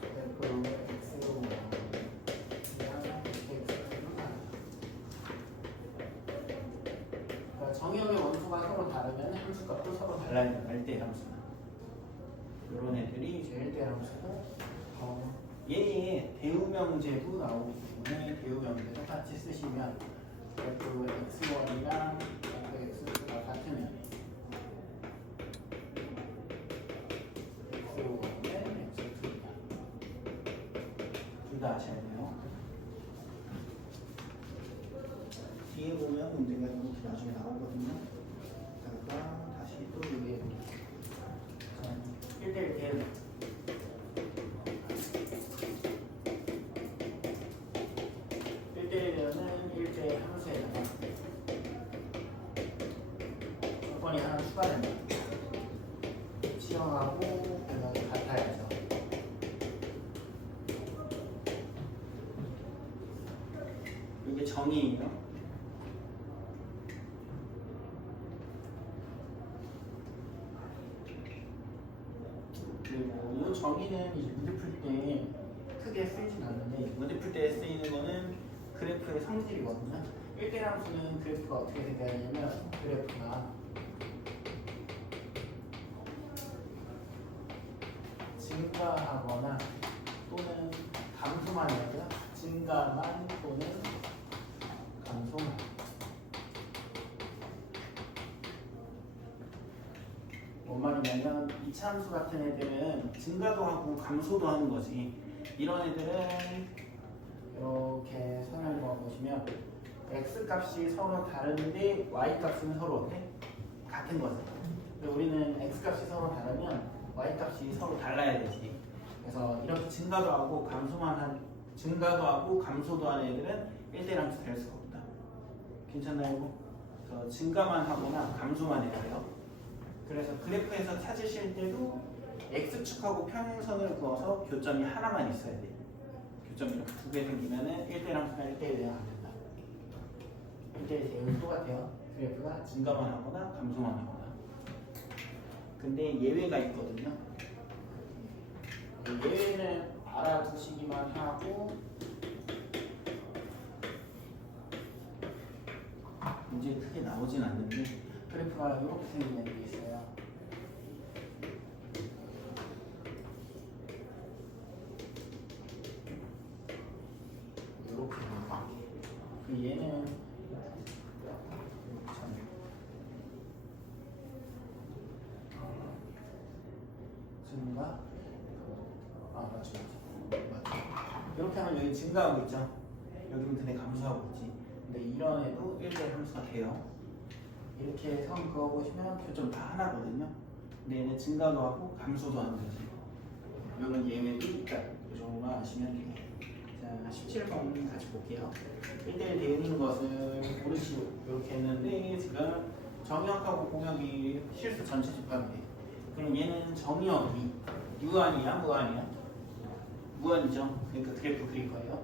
f x1이랑 x2가 그러니까 정의역의 원수가 서로 다르면 함수값도 서로 달라야 돼. 알대 함수는 이런 애들이 제일 대 함수고 얘 대우명제도 나오기 때문에 대우명제도 같이 쓰시면 f x1이랑 f x2가 같으면 둘 다 아셔야 돼요. 뒤에 보면 문제가 이렇게 나중에 나오거든요. 그러니까 다시 또 여기에 1대1 대응. 1대1 대응은 1대 함수에다가 조건이 하나 추가된다. 치형하고 변형이 같아야죠. 이게 정의예요. 그리고 이 정의는 이제 문제 풀 때 크게 쓰이진 않는데 문제 풀 때 쓰이는 거는 그래프의 성질이거든요. 1대 함수는 그래프가 어떻게 생겨야 되냐면 그래프가 증가하거나 또는 감소만 아니라 증가만 또는 감소만. 뭔 말이냐면 이차함수 같은 애들은 증가도 하고 감소도 하는 거지. 이런 애들은 이렇게 선을 그어보시면 x 값이 서로 다른데 y 값은 서로 어때? 같은 거죠. 근데 우리는 x 값이 서로 다르면 y 값이 서로 달라야 되지. 그래서 이렇게 증가도 하고 증가도 하고 감소도 하는 애들은 1대1 함수 될 수가 없다. 괜찮나요? 그래서 증가만 하거나 감소만 해야 돼요. 그래서 그래프에서 찾으실 때도 x축하고 평행선을 그어서 교점이 하나만 있어야 돼요. 교점이 이렇게 두 개 생기면은 1대1 함수가 1대1 대응 안 된다. 1대1 대응은 똑같아요. 그래프가 증가만 하거나 감소만 하거나. 근데 예외가 있거든요. 예외는 알아두시기만 하고 문제 크게 나오진 않는데 그래프가 이렇게 생긴 애들이 있어요. 이렇게 그 얘는 증가 맞죠. 이렇게 하면 여기 증가하고 있죠. 여기는 근데 감소하고 있지. 근데 이런 애도 1대1 함수가 돼요. 이렇게 선 그어보시면 교점 다 하나거든요. 근데 얘는 증가도 하고 감소도 하는 거지. 이런 예외도 있다. 이 정도만 아시면 돼요. 자, 17번 같이 볼게요. 1대1 대응인 것을 고르시오. 이렇게 했는데 지금 정의역하고 공역이 실수 전체 집합이에요. 그럼 얘는 정의역이 유한이야? 무한이야? 무한이죠. 그러니까 그래프 그릴 거예요.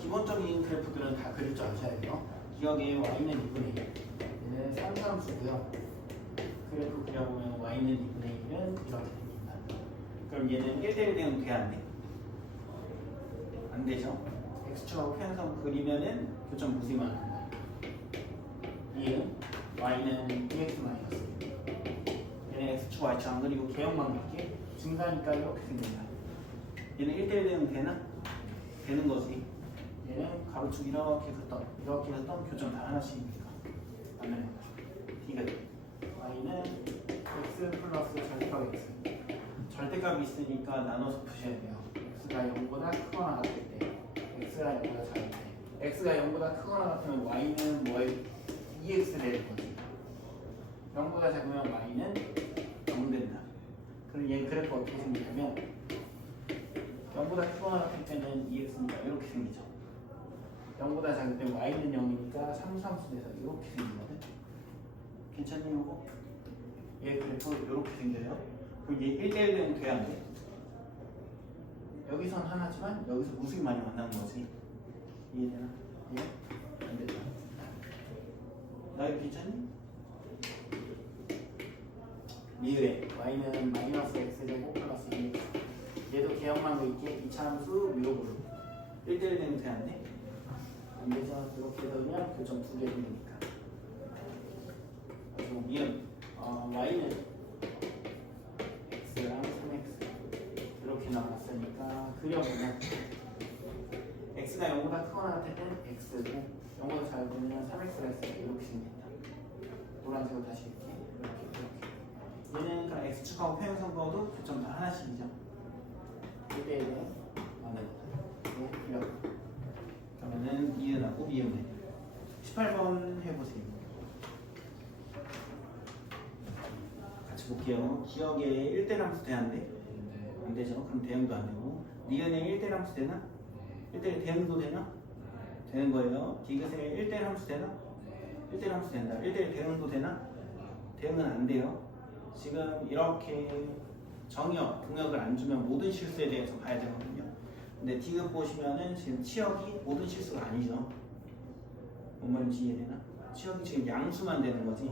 기본적인 그래프들은 다 그릴 줄 아셔야 돼요. 기억에 y는 2분의 1. 얘는 상수함수고요. 그래프 그려보면 y는 2분의 1은 이렇게 생긴다. 그럼 얘는 1대1 대응 돼? 안 돼? 안 되죠. x축하고 평행선 그리면은 교점 무수히 많은다. 이응 y는 2x 마이너스. 얘는 x축 y축 안 그리고 개형만 그릴게. 증가니까 이렇게 생긴다. 얘는 1대1 대응 되나? 되는 거지. 얘는 가로축 이렇게 긋던 교점 다 하나씩이니까 맞는 거죠. D가 y는 x 플러스 절대값 x. 절대값이 있으니까 나눠서 푸셔야 돼요. x가 0보다 크거나 같을 때, x가 0보다 작을 때. x가 0보다 크거나 같으면 y는 뭐에 2x 되는 거지. 0보다 작으면 y는 0 된다. 그럼 얘 그래프 어떻게 생기냐면 0보다 크거나 같을 때는 2x니까 이렇게 생기죠. 0보다 작을 때 y는 0이니까 상수함수 돼서 이렇게 생기거든. 괜찮니 이거? 얘 그래프 이렇게 생겨요. 그럼 얘 1대1 대응 돼야 안 돼? 여기선 하나지만 여기서 무수히 많이 만나는 거지. 이해되나? 예? 안 되죠? 나 이거 괜찮니? 미을에 y는 마이너스 x제곱 플러스 2x. 얘도 개형만 있게 이차함수 위로 1대1 대응 돼야 안 돼? 안 되죠. 이렇게 넣으면 교점 2개 생기니까. 그리고 미은 y는 x랑 3x 이렇게 나왔으니까 그려보면 x가 0보다 크거나 같을 때는 x고 0보다 작을 때는 3x가 있으니까 이렇게 생긴다. 노란색으로 다시 이렇게 얘는 그냥 x축하고 평행선 그어도 교점 다 하나씩이죠. 1대1에 맞는 거. 그려. 그러면은 이은하고 미음에 18번 해보세요. 같이 볼게요. 기억에 1대1 함수 돼야 안 돼? 안 되죠. 그럼 대응도 안 되고. 니은에 1대1 함수 되나? 1대1 대응도 되나? 되는 거예요. 디귿에 1대1 함수 되나? 1대1 함수 된다. 1대1 대응도 되나? 대응은 안 돼요. 지금 이렇게 정의역, 공역을 안 주면 모든 실수에 대해서 봐야 되거든요. 근데 디귿 보시면은 지금 치역이 모든 실수가 아니죠. 뭔 말인지 이해되나? 치역이 지금 양수만 되는 거지.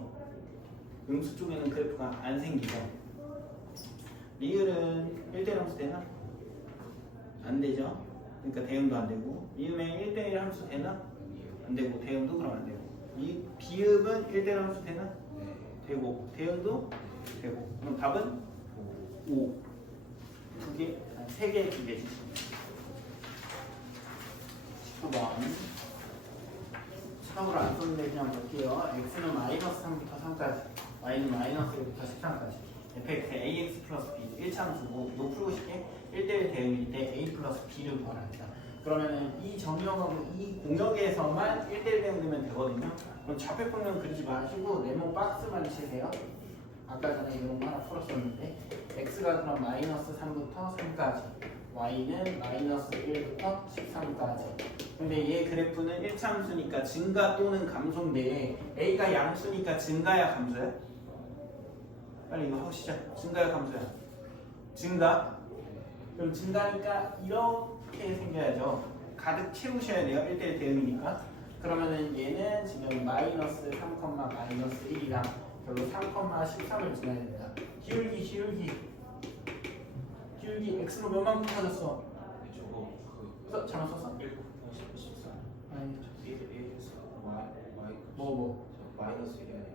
음수 쪽에는 그래프가 안 생기죠. 리을은 1대1 함수 되나? 안 되죠. 그러니까 대응도 안 되고. 미음에 1대1 함수 되나? 안 되고. 대응도 그럼 안 되고. 이 비읍은 1대1 함수 되나? 되고. 대응도 되고. 그럼 답은 5. 두 개, 아니, 세 개, 두 개. 19번. 처음으로 안 썼는데 그냥 볼게요. x는 마이너스 3부터 3까지, y는 마이너스 1부터 13까지. fx ax 플러스 b 1차함수고 이거 풀고 싶게 1대1 대응일 때 a 플러스 b를 구하랍니다. 그러면은 이 정역하고 이 공역에서만 1대1 대응되면 되거든요. 그럼 좌표 평면 그리지 마시고 네모 박스만 치세요. 아까 전에 이런 거 하나 풀었었는데 x가 그럼 마이너스 3부터 3까지, y는 마이너스 1부터 13까지. 근데 얘 그래프는 1차함수니까 증가 또는 감소인데 a가 양수니까 증가야 감소야? 빨리 이거 하고 시작. 증가야 감소야? 증가. 그럼 증가니까 이렇게 생겨야죠. 가득 채우셔야 돼요. 1대1 대응이니까. 그러면은 얘는 지금 마이너스 3, 마이너스 1이랑 결국 3,13을 지나야 됩니다. 기울기 x로 몇만큼 빠졌어? 저거 그 잘못 썼어? 1 곱하기 14 아니 1에서 y 뭐 마이너스 1이 아니에요.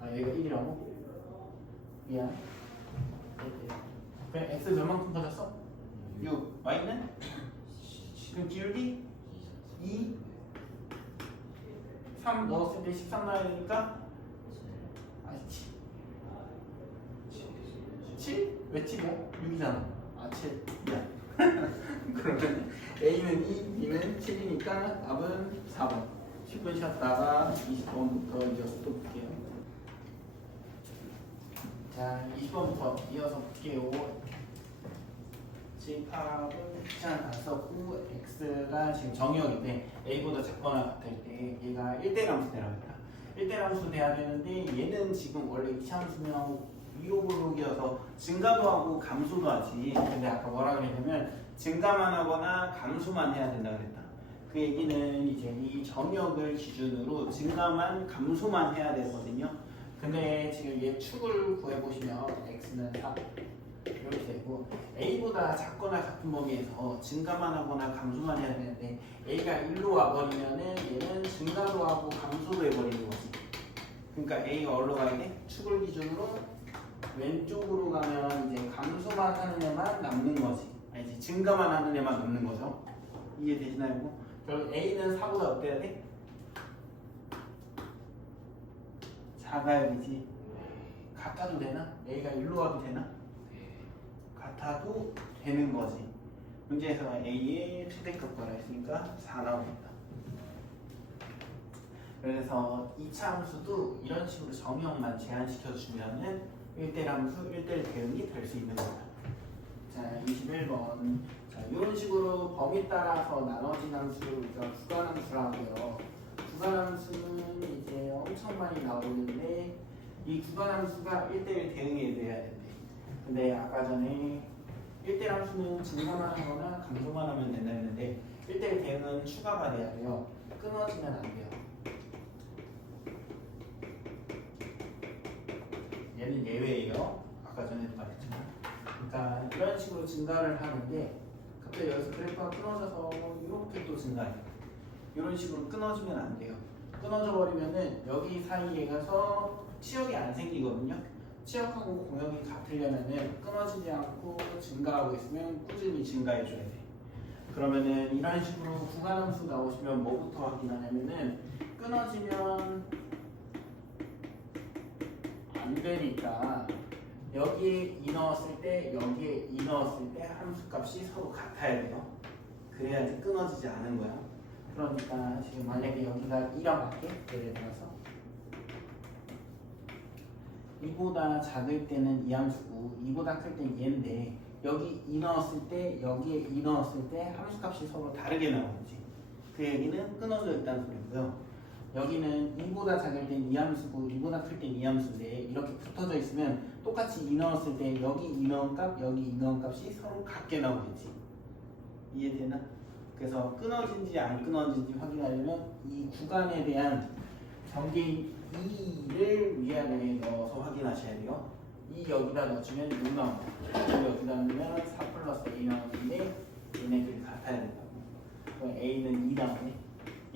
아 얘가 1이라고? 미안. 그냥 x 몇만큼 빠졌어? 6. y는? 지금 기울기? 2 3 넣었을 때 13 나와야 되니까 아니 7? 왜 7이야? 6이잖아. 아 7. 미안. 그러면 A는 2, B는 7이니까 답은 4번. 10분 쉬었다가 20번부터 이어서 또 볼게요. 자, 20번부터 이어서 볼게요. 집합은 잘 안 썼고 x가 지금 정의역인데 a보다 작거나 같을 때 얘가 1대 함수 되라고 했다. 1대 함수 돼야 되는데 얘는 지금 원래 2차 함수면 위로블록이어서 증가도 하고 감소도 하지. 근데 아까 뭐라 그랬냐면 증가만 하거나 감소만 해야 된다 그랬다. 그 얘기는 이제 이 정의역을 기준으로 증가만 감소만 해야 되거든요. 근데 지금 얘 축을 구해보시면 x는 4 이렇게 되고 a보다 작거나 같은 범위에서 증가만 하거나 감소만 해야 되는데 a가 1로 와버리면은 얘는 증가도 하고 감소도 해버리는 거지. 그러니까 a가 어디로 가야 돼? 축을 기준으로 왼쪽으로 가면 이제 감소만 하는 애만 남는 거지. 아니지, 증가만 하는 애만 남는 거죠. 이해되시나요? 그럼 a는 4보다 어때야 돼? 작아야 되지. 같아도 되나? a가 1로 와도 되나? 같아도 되는 거지. 문제에서 a의 최대값 구하라 했으니까 4 나옵니다. 그래서 2차 함수도 이런 식으로 정의역만 제한시켜주면은 1대1 함수, 1대1 대응이 될 수 있는 거다. 자, 21번. 자, 이런 식으로 범위 따라서 나눠진 함수를 우리가 구간함수라고요. 구간함수는 이제 엄청 많이 나오는데 이 구간함수가 1대1 대응이 돼야 된대. 근데 아까 전에 1대1 함수는 증가만 하거나 감소만 하면 된다 했는데 1대1 대응은 추가가 돼야 돼요. 끊어지면 안 돼요. 얘는 예외예요. 아까 전에도 말했지만. 그러니까 이런 식으로 증가를 하는데 갑자기 여기서 그래프가 끊어져서 이렇게 또 증가해요. 이런 식으로 끊어지면 안 돼요. 끊어져 버리면은 여기 사이에 가서 치역이 안 생기거든요. 치역하고 공역이 같으려면은 끊어지지 않고 증가하고 있으면 꾸준히 증가해줘야 돼. 그러면은 이런 식으로 구간함수 나오시면 뭐부터 확인하냐면은 끊어지면 안 되니까 여기에 2 넣었을 때 여기에 2 넣었을 때 함수값이 서로 같아야 돼요. 그래야지 끊어지지 않은 거야. 그러니까 지금 만약에 여기가 2랑 같게 예를 들어서 2보다 작을 때는 이 함수고 2보다 클 때는 얘인데 여기 2 넣었을 때 여기에 2 넣었을 때 함수값이 서로 다르게 나오는지 그 얘기는 끊어져 있다는 소리고요. 여기는 2보다 작을 땐 이 함수고 2보다 클 땐 이 함수인데 이렇게 붙어져 있으면 똑같이 2 넣었을 때 여기 2 넣은 값, 여기 2 넣은 값이 서로 같게 나오겠지. 이해되나? 그래서 끊어진지 안 끊어진지 확인하려면 이 구간에 대한 전개인 2를 위아래에 넣어서 확인하셔야 돼요. 2 여기다 넣어주면 6 나옵니다. 6 여기다 넣으면 4 플러스 A 나오는데 얘네들이 같아야 된다고. 그럼 A는 2 나오네.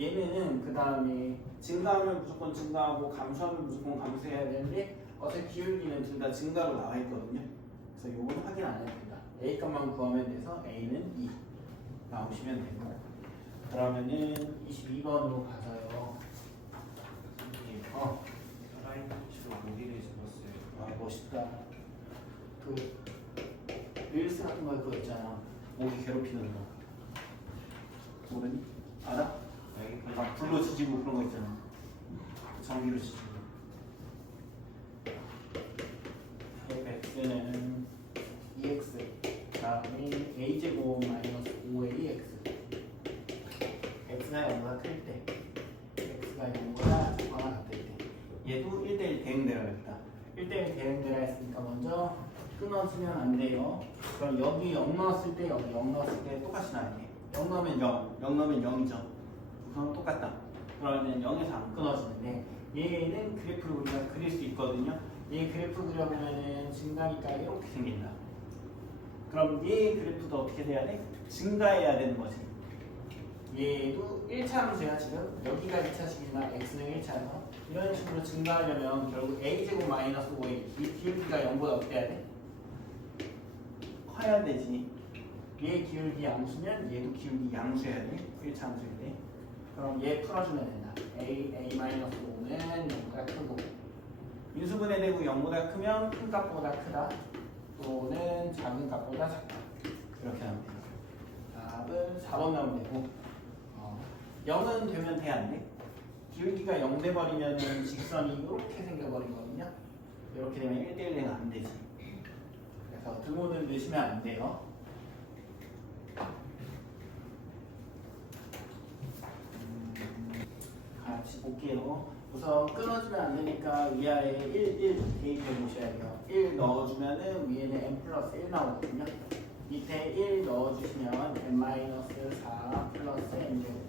얘는 그 다음에 증가하면 무조건 증가하고 감소하면 무조건 감소해야 되는데 어차피 기울기는 둘 다 증가로 나와 있거든요. 그래서 요거는 확인 안 해도 된다. A 값만 구하면 돼서 A는 2 나오시면 되고 그러면은 22번으로 가서요. 라인 위주로 모기를 집었어요. 아 멋있다. 그 릴스 같은 거 그거 있잖아. 모기 괴롭히는 거. 모르니? 알아? 막 불로 지지고 그런 거 있잖아. 전기로 지지고. x는 2x 다음에 a제곱 마이너스 5ax x가 0보다 클 때 x가 0보다 작거나 같을 때 얘도 1대1 대응되라 했다. 1대1 대응되라 했으니까 먼저 끊어지면 안 돼요. 그럼 여기 0 넣었을 때 여기 0 넣었을 때 똑같이 나야 돼. 0 넣으면 0, 0 넣으면 0이죠. 우선 똑같다. 그러면 0에서 안 끊어지는데 얘는 그래프를 우리가 그릴 수 있거든요. 얘 그래프 그려보면은 증가니까 이렇게 생긴다. 그럼 얘 그래프도 어떻게 돼야 돼? 증가해야 되는 거지. 얘도 1차 함수야 지금. 여기가 2차식이나 x는 1차여서 이런 식으로 증가하려면 결국 a제곱 마이너스 5a 이 기울기가 0보다 어떻게 해야 돼? 커야 되지. 얘 기울기 양수면 얘도 기울기 양수해야 돼. 1차 함수일 때. 그럼 얘 풀어주면 된다. a-5는 0보다 크고 인수분해 되고 0보다 크면 큰 값보다 크다. 또는 작은 값보다 작다. 이렇게 하면 돼요. 답은 4번 나오면 되고 0은 되면 돼 안 돼? 기울기가 0 돼버리면 직선이 이렇게 생겨버리거든요. 이렇게 되면 1대1은 안 되지. 그래서 등호는 넣으시면 안 돼요. 같이 볼게요. 우선 끊어주면 안 되니까 위아래 1 대입해 보셔야 돼요. 1 넣어주면은 위에는 n 플러스 1 나오거든요. 밑에 1 넣어주시면 n-4 플러스 n제곱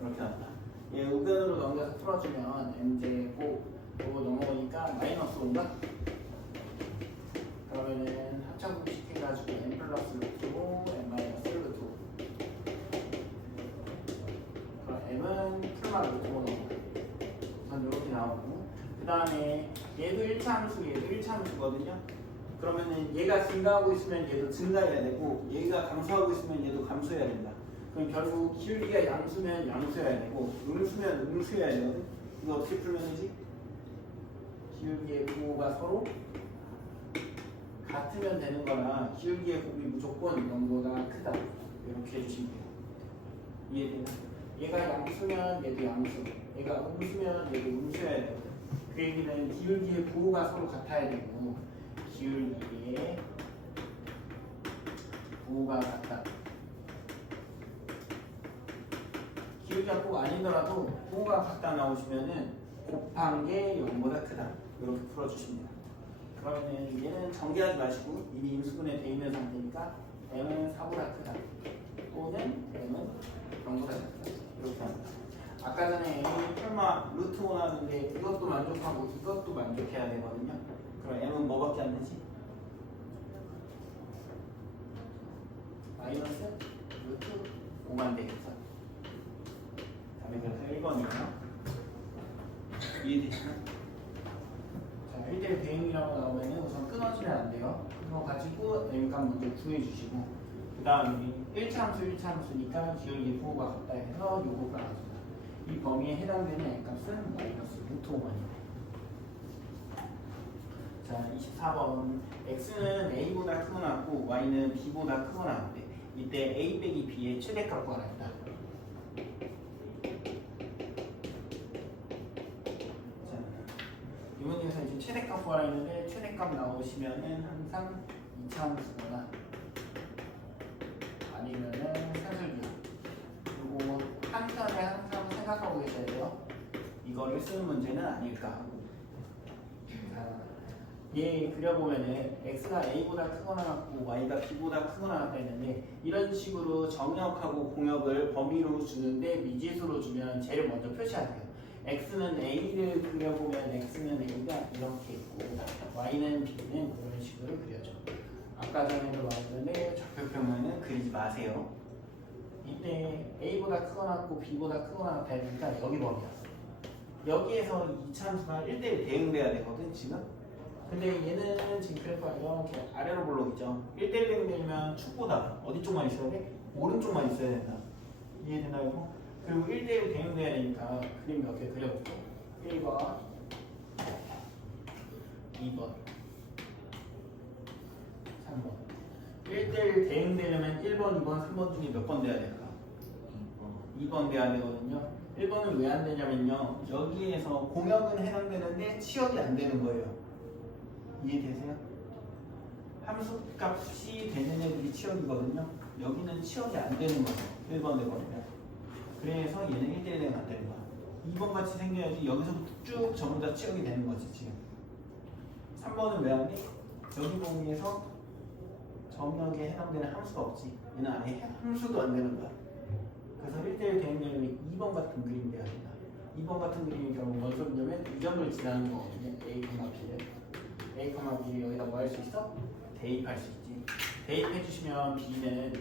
이렇게 나온다. 얘 우변으로 넘겨서 풀어주면 n제곱 요거 넘어오니까 마이너스 5인가? 그러면은 합차곱식 해가지고 n 플러스 루트 5, n 마이너스 루트 5 그럼 m은 풀만 루트 5 넘어가요. 우선 이렇게 나오고 그 다음에 얘도 1차 함수 얘도 1차 함수거든요. 그러면은 얘가 증가하고 있으면 얘도 증가해야 되고 얘가 감소하고 있으면 얘도 감소해야 된다. 그럼 결국 기울기가 양수면 양수해야 되고 음수면 음수해야 되거든. 이거 어떻게 풀면 되지? 기울기의 부호가 서로 같으면 되는 거나 기울기의 곱이 무조건 0보다 크다. 이렇게 해주시면 돼요. 이해되나? 얘가 양수면 얘도 양수, 얘가 음수면 얘도 음수해야 되고 그 얘기는 기울기의 부호가 서로 같아야 되고 기울기의 부호가 같다. 기울기가 꼭 아니더라도 부호가 같다 나오시면은 곱한 게 0보다 크다. 이렇게 풀어주십니다. 그러면 얘는 전개하지 마시고 이미 임수분해 돼 있는 상태니까 m은 4보다 크다. 또는 m은 0보다 작다. 이렇게 합니다. 아까 전에 m이 설마 루트 5 나왔는데 이것도 만족하고 이것도 만족해야 되거든요. 그럼 m은 뭐밖에 안 되지? 마이너스 루트 5만 되겠죠. 다음에 그래서 1번이에요. 이해되시나요? 자, 1대1 대응이라고 나오면 우선 끊어지면 안 돼요. 그거 가지고 m값 먼저 구해주시고 그 다음에 1차 함수 1차 함수니까 기울기 부호가 같다 해서 요거가 나와준다. 이 범위에 해당되는 m값은 마이너스 루트 5만이다. 자, 24번 x는 a보다 크거나 같고 y는 b보다 크거나 같대. 이때 a 빼기 b의 최대값 구하라 했다. 이 문제에서 이제 최대값 구하라 했는데 최대값 나오시면은 항상 2차 함수거나 아니면은 산술기호. 그리고 한 편에 항상 생각하고 계셔야 돼요. 이거를 쓰는 문제는 아닐까. 얘 그려보면은 x가 a보다 크거나 같고 y가 b보다 크거나 같다 했는데 이런 식으로 정역하고 공역을 범위로 주는데 미지수로 주면 쟤를 먼저 표시하세요. x는 a를 그려보면 x는 a가 이렇게 있고 y는 b는 이런 식으로 그려져. 아까 전에도 말했는데 좌표평면은 그리지 마세요. 이때 a보다 크거나 같고 b보다 크거나 같다 했으니까 여기 범위였어. 여기에서 이 참수가 1대1 대응돼야 되거든 지금. 근데 얘는 지금 그래프가 이렇게 아래로 볼록이죠. 1대1 대응되려면 축보다 어디 쪽만 있어야 돼? 오른쪽만 있어야 된다. 이해되나요? 그리고 1대1 대응돼야 되니까 그림 몇 개 그려볼게요. 1번 2번 3번 1대1 대응되려면 1번, 2번, 3번 중에 몇 번 돼야 될까? 2번 돼야 되거든요. 1번은 왜 안 되냐면요. 여기에서 공역은 해당되는데 치역이 안 되는 거예요. 이해되세요? 함수 값이 되는 애들이 치역이거든요. 여기는 치역이 안 되는 거죠. 1번 되거든요. 그래서 얘는 1대1에 만드는 거야. 2번 같이 생겨야지 여기서부터 쭉 전부 다 치역이 되는 거지 지금. 3번은 왜 안 돼? 여기 범위에서 정역에 해당되는 함수가 없지. 얘는 아예 함수도 안 되는 거야. 그래서 1대1 대응되려면 2번 같은 그림이 돼야 된다. 2번 같은 그림이 결국 뭔 소리냐면 이 점을 지나는 거거든요. A, B를. A, B를 여기다 뭐 할 수 있어? 대입할 수 있지. 대입해 주시면 B는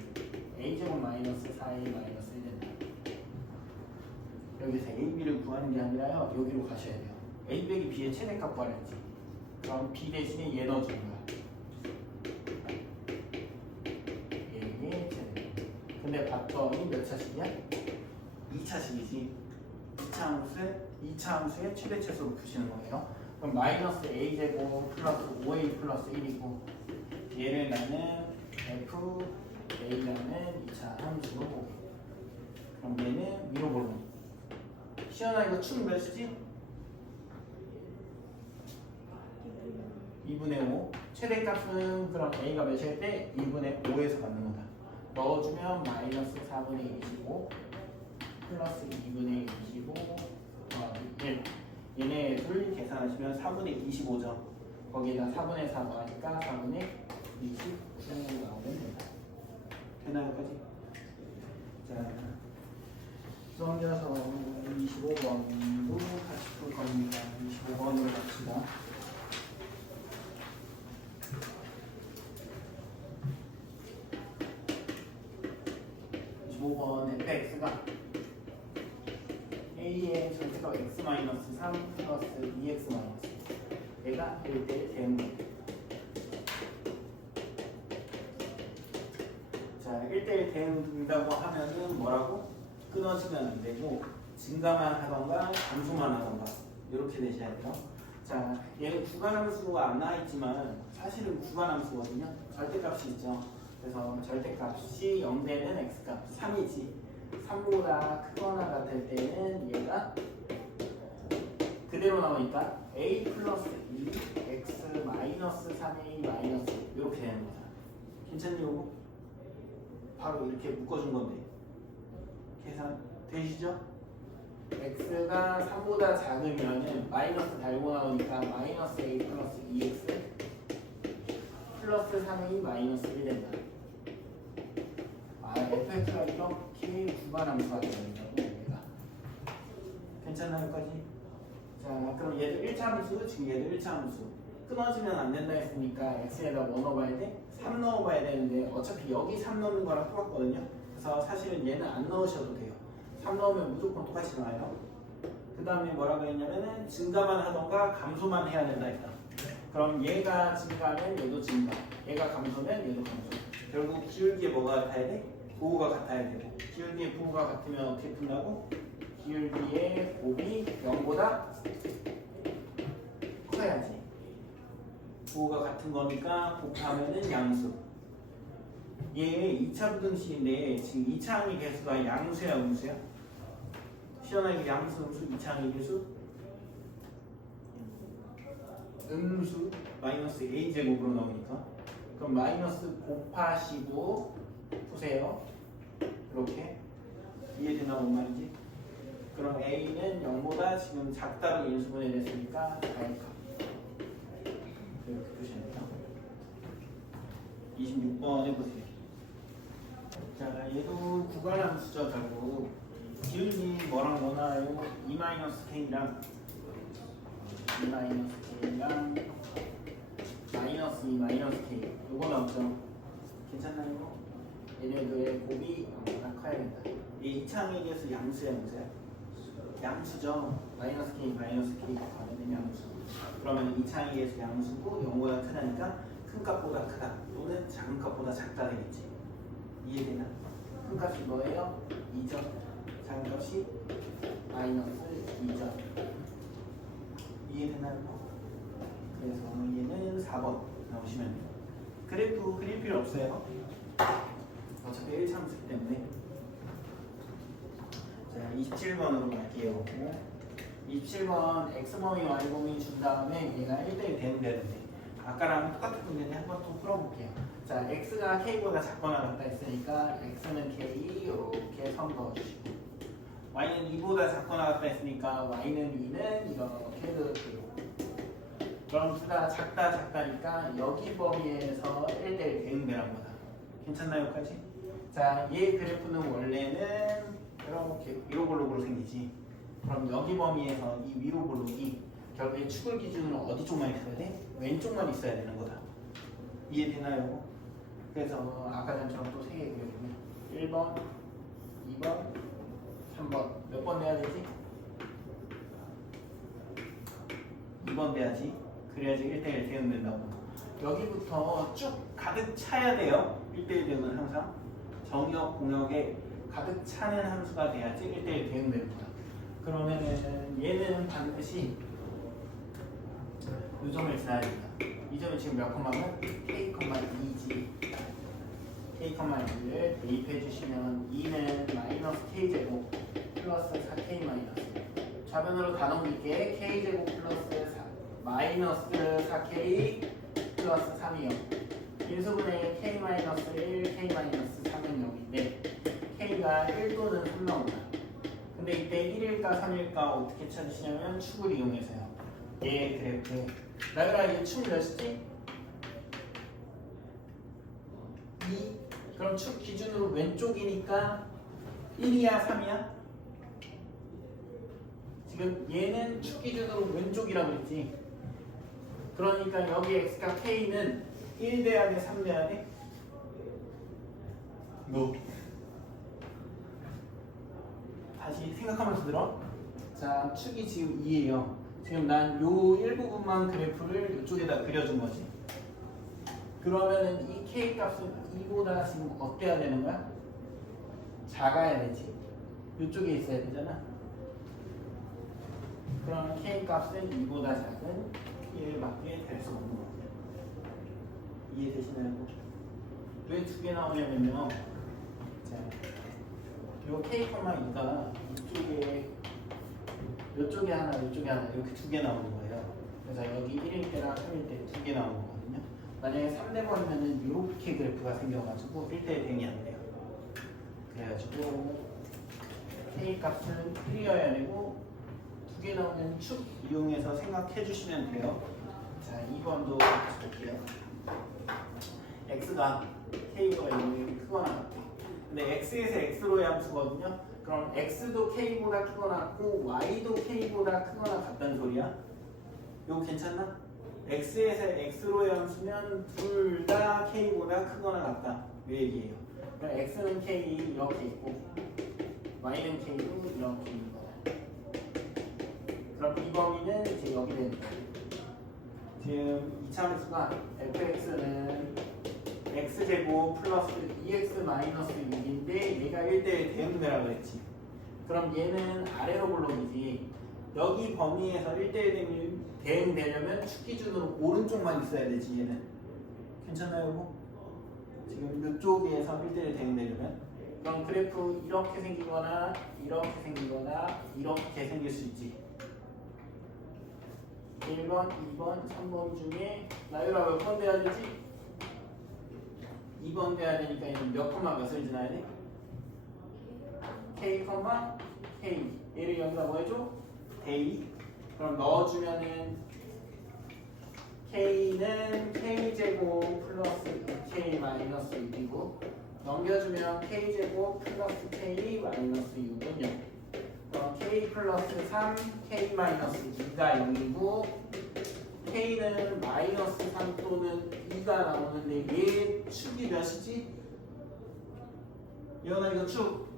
A제곱 마이너스 4A 마이너스 1 된다. 여기서 A, B를 구하는 게 아니라요. 여기로 가셔야 돼요. A 빼기 B의 최대값 구하랬지. 그럼 B 대신에 얘 넣어주는 거야. 얘의 최대값. 근데 봤더니 몇 차식이야? 2차식이지. 2차 함수의 최대 최소로 푸시는 거예요. 그럼 마이너스 a제곱 플러스 5a 플러스 1이고 얘를 나는 f a라는 2차 함수로 보게. 그럼 얘는 위로 보는. 시연아 이거 축 몇이지? 2분의 5. 최대값은 그럼 a가 몇일 때 2분의 5에서 받는 거다. 넣어주면 마이너스 4분의 25 플러스 2분의 25 1. 얘네 둘 계산하시면 4분의 25죠. 거기에다 4분의 4 더하니까 4분의 29 나오면 된다. 되나요, 여기까지? 자, 수험자서 25번도 같이 풀 겁니다. 25번으로 갑시다. fx가 a의 전체가 x-3 플러스 2x 마이너스 얘가 1대1 대응돼. 자, 1대1 대응된다고 하면은 뭐라고? 끊어지면 안 되고 증가만 하던가 감소만 하던가 이렇게 되셔야 돼요. 자, 얘는 구간함수가 안 나와있지만 사실은 구간함수거든요. 절대값이 있죠. 그래서 절대값이 0되는 x값 3이지. 3보다 크거나 같을 때는 얘가 그대로 나오니까 a 플러스 2 x 마이너스 3a 마이너스 이렇게 되는 거다. 괜찮니 요거? 바로 이렇게 묶어준 건데 계산 되시죠? x가 3보다 작으면은 마이너스 달고 나오니까 마이너스 a 플러스 2x 플러스 3a 마이너스 1 된다. fx가 이렇게 구간함수가 되는다고 얘가. 괜찮나요, 여기까지? 자, 그럼 얘도 1차 함수, 지금 얘도 1차 함수. 끊어지면 안 된다 했으니까 x에다 뭐 넣어봐야 돼? 3 넣어봐야 되는데 어차피 여기 3 넣는 거랑 똑같거든요. 그래서 사실은 얘는 안 넣으셔도 돼요. 3 넣으면 무조건 똑같이 나와요. 그 다음에 뭐라고 했냐면은 증가만 하던가 감소만 해야 된다 했다. 그럼 얘가 증가면 얘도 증가, 얘가 감소면 얘도 감소. 결국 기울기에 뭐가 같아야 돼? 부호가 같아야 되고. 기울기의 부호가 같으면 어떻게 푼다고? 기울기의 곱이 0보다 커야지. 부호가 같은 거니까 곱하면은 양수. 얘 2차 부등식인데 지금 2차 항의 개수가 양수야, 음수야? 시원하게 양수, 음수, 2차 항의 개수? 음수 마이너스 a제곱으로 나오니까 그럼 마이너스 곱하시고 푸세요. 이렇게 이해되나 뭔 말인지? 그럼 a는 0보다 지금 작다로 인수분해 됐으니까 I값 이렇게 보시면 돼요. 26번 해보세요. 자, 얘도 구간함수죠. 결국 기울기 뭐랑 뭐 나와요? E-K랑 E-K랑 마이너스 E 마이너스 K 요거 나오죠. 괜찮나요? 얘네들의 곱이 아무거나 커야겠다. 이 이차항에게서 양수야, 양수야? 양수죠. 마이너스 K 마이너스 K 가면 양수. 그러면 이차항에게서 양수고 0보다 크다니까 큰 값보다 크다 또는 작은 값보다 작다 되겠지. 이해되나? 큰 값이 뭐예요? 2점. 작은 값이 마이너스 2점. 이해되나요? 그래서 얘는 4번 나오시면 돼요. 그래프 그릴 필요 없어요. 어차피 1참수기 때문에. 자, 27번으로 갈게요. 27번 x범위 y범위 준 다음에 얘가 1대1 되면 되는데 아까랑 똑같은 문제인데 한번 또 풀어볼게요. 자, x가 k보다 작거나 같다 했으니까 x는 k 이렇게 선 그어주시고 y는 2보다 작거나 같다 했으니까 y는 2는 이렇게 그어주고 그럼 둘 다 작다 작다니까 여기 범위에서 1대1 대응되란 거다. 괜찮나요? 여기까지? 자, 얘 그래프는 원래는 이렇게 위로 볼록으로 생기지. 그럼 여기 범위에서 이 위로 볼록이 결국에 축을 기준으로 어디 쪽만 있어야 돼? 왼쪽만 있어야 되는 거다. 이해되나요? 그래서 아까 전처럼 또 3개 그려주면 1번, 2번, 3번 몇 번 내야 되지? 2번 돼야지. 그래야지 1대1 대응된다고. 여기부터 쭉 가득 차야 돼요. 1대1 대응은 항상 정역, 공역에 가득 차는 함수가 돼야지 1대1 대응됩니다. 그러면은 얘는 반드시 이 점을 지나야 된다. 이 점이 지금 몇 컴마면 k,2지. k,2를 대입해 주시면 2는 마이너스 k제곱 플러스 4k 마이너스 좌변으로 다 넘길게. k제곱 플러스 4 마이너스 4k 플러스 3이요. 인수분해 k 마이너스 1, k 마이너스 3은 0인데 k가 1 또는 3 나온다. 근데 이때 1일까 3일까 어떻게 찾으시냐면 축을 이용해서요. 얘 그래프에 나그라 얘 축 몇이지? 2. 그럼 축 기준으로 왼쪽이니까 1이야 3이야? 지금 얘는 축 기준으로 왼쪽이라고 했지. 그러니까 여기 x가 k는 1 돼야 돼? 3 돼야 돼? No. 다시 생각하면서 들어. 자, 축이 지금 2예요. 지금 난 요 일부분만 그래프를 이쪽에다 그려준 거지. 그러면은 이 k 값은 2보다 지금 어때야 되는 거야? 작아야 되지. 이쪽에 있어야 되잖아. 그럼 k 값은 2보다 작은 1밖에 될 수 없는 거야. 이해되시나요? 왜 두 개 나오냐면요. 자, 요 k,2가 이쪽에 하나, 이쪽에 하나 이렇게 두 개 나오는 거예요. 그래서 여기 1일 때랑 3일 때 두 개 나오는 거거든요. 만약에 3대 버리면은 이렇게 그래프가 생겨가지고 1대1 대응이 안 돼요. 그래가지고 k 값은 1이어야 되고 두 개 나오는 축 이용해서 생각해 주시면 돼요. 자, 2번도 볼게요. x가 k보다 이렇게 크거나 같아. 근데 x에서 x로의 함수거든요. 그럼 x도 k보다 크거나 같고 y도 k보다 크거나 같다는 소리야. 이거 괜찮나? x에서 x로의 함수면 둘 다 k보다 크거나 같다. 이 얘기예요. 그럼 x는 k 이렇게 있고 y는 k도 이렇게 있는 거야. 그럼 이 범위는 이제 여기 되는 거야. 지금 이차함수가 fx는 x제곱 플러스 2x 마이너스 6인데 얘가 1대1 대응되라고 했지. 그럼 얘는 아래로 볼록이지. 여기 범위에서 1대1 대응되려면 축 기준으로 오른쪽만 있어야 되지. 얘는 괜찮나요? 지금 이쪽에서 1대1 대응되려면 그럼 그래프 이렇게 생기거나 이렇게 생기거나 이렇게 생길 수 있지. 1번, 2번, 3번 중에 나유라 몇 번 돼야 되지? 2번 돼야 되니까 얘는 몇 콤마 몇을 지나야 돼? k, k. 얘를 여기다 뭐 해줘? 데이. 그럼 넣어주면은 K는 K제곱 플러스 2K 마이너스 6이고 넘겨주면 K제곱 플러스 K 마이너스 6은 0. 그럼 K 플러스 3, K 마이너스 2가 0이고 K는 마이너스 3 또는 2가 나오는데 얘 축이 몇이지? 예원아 이거 축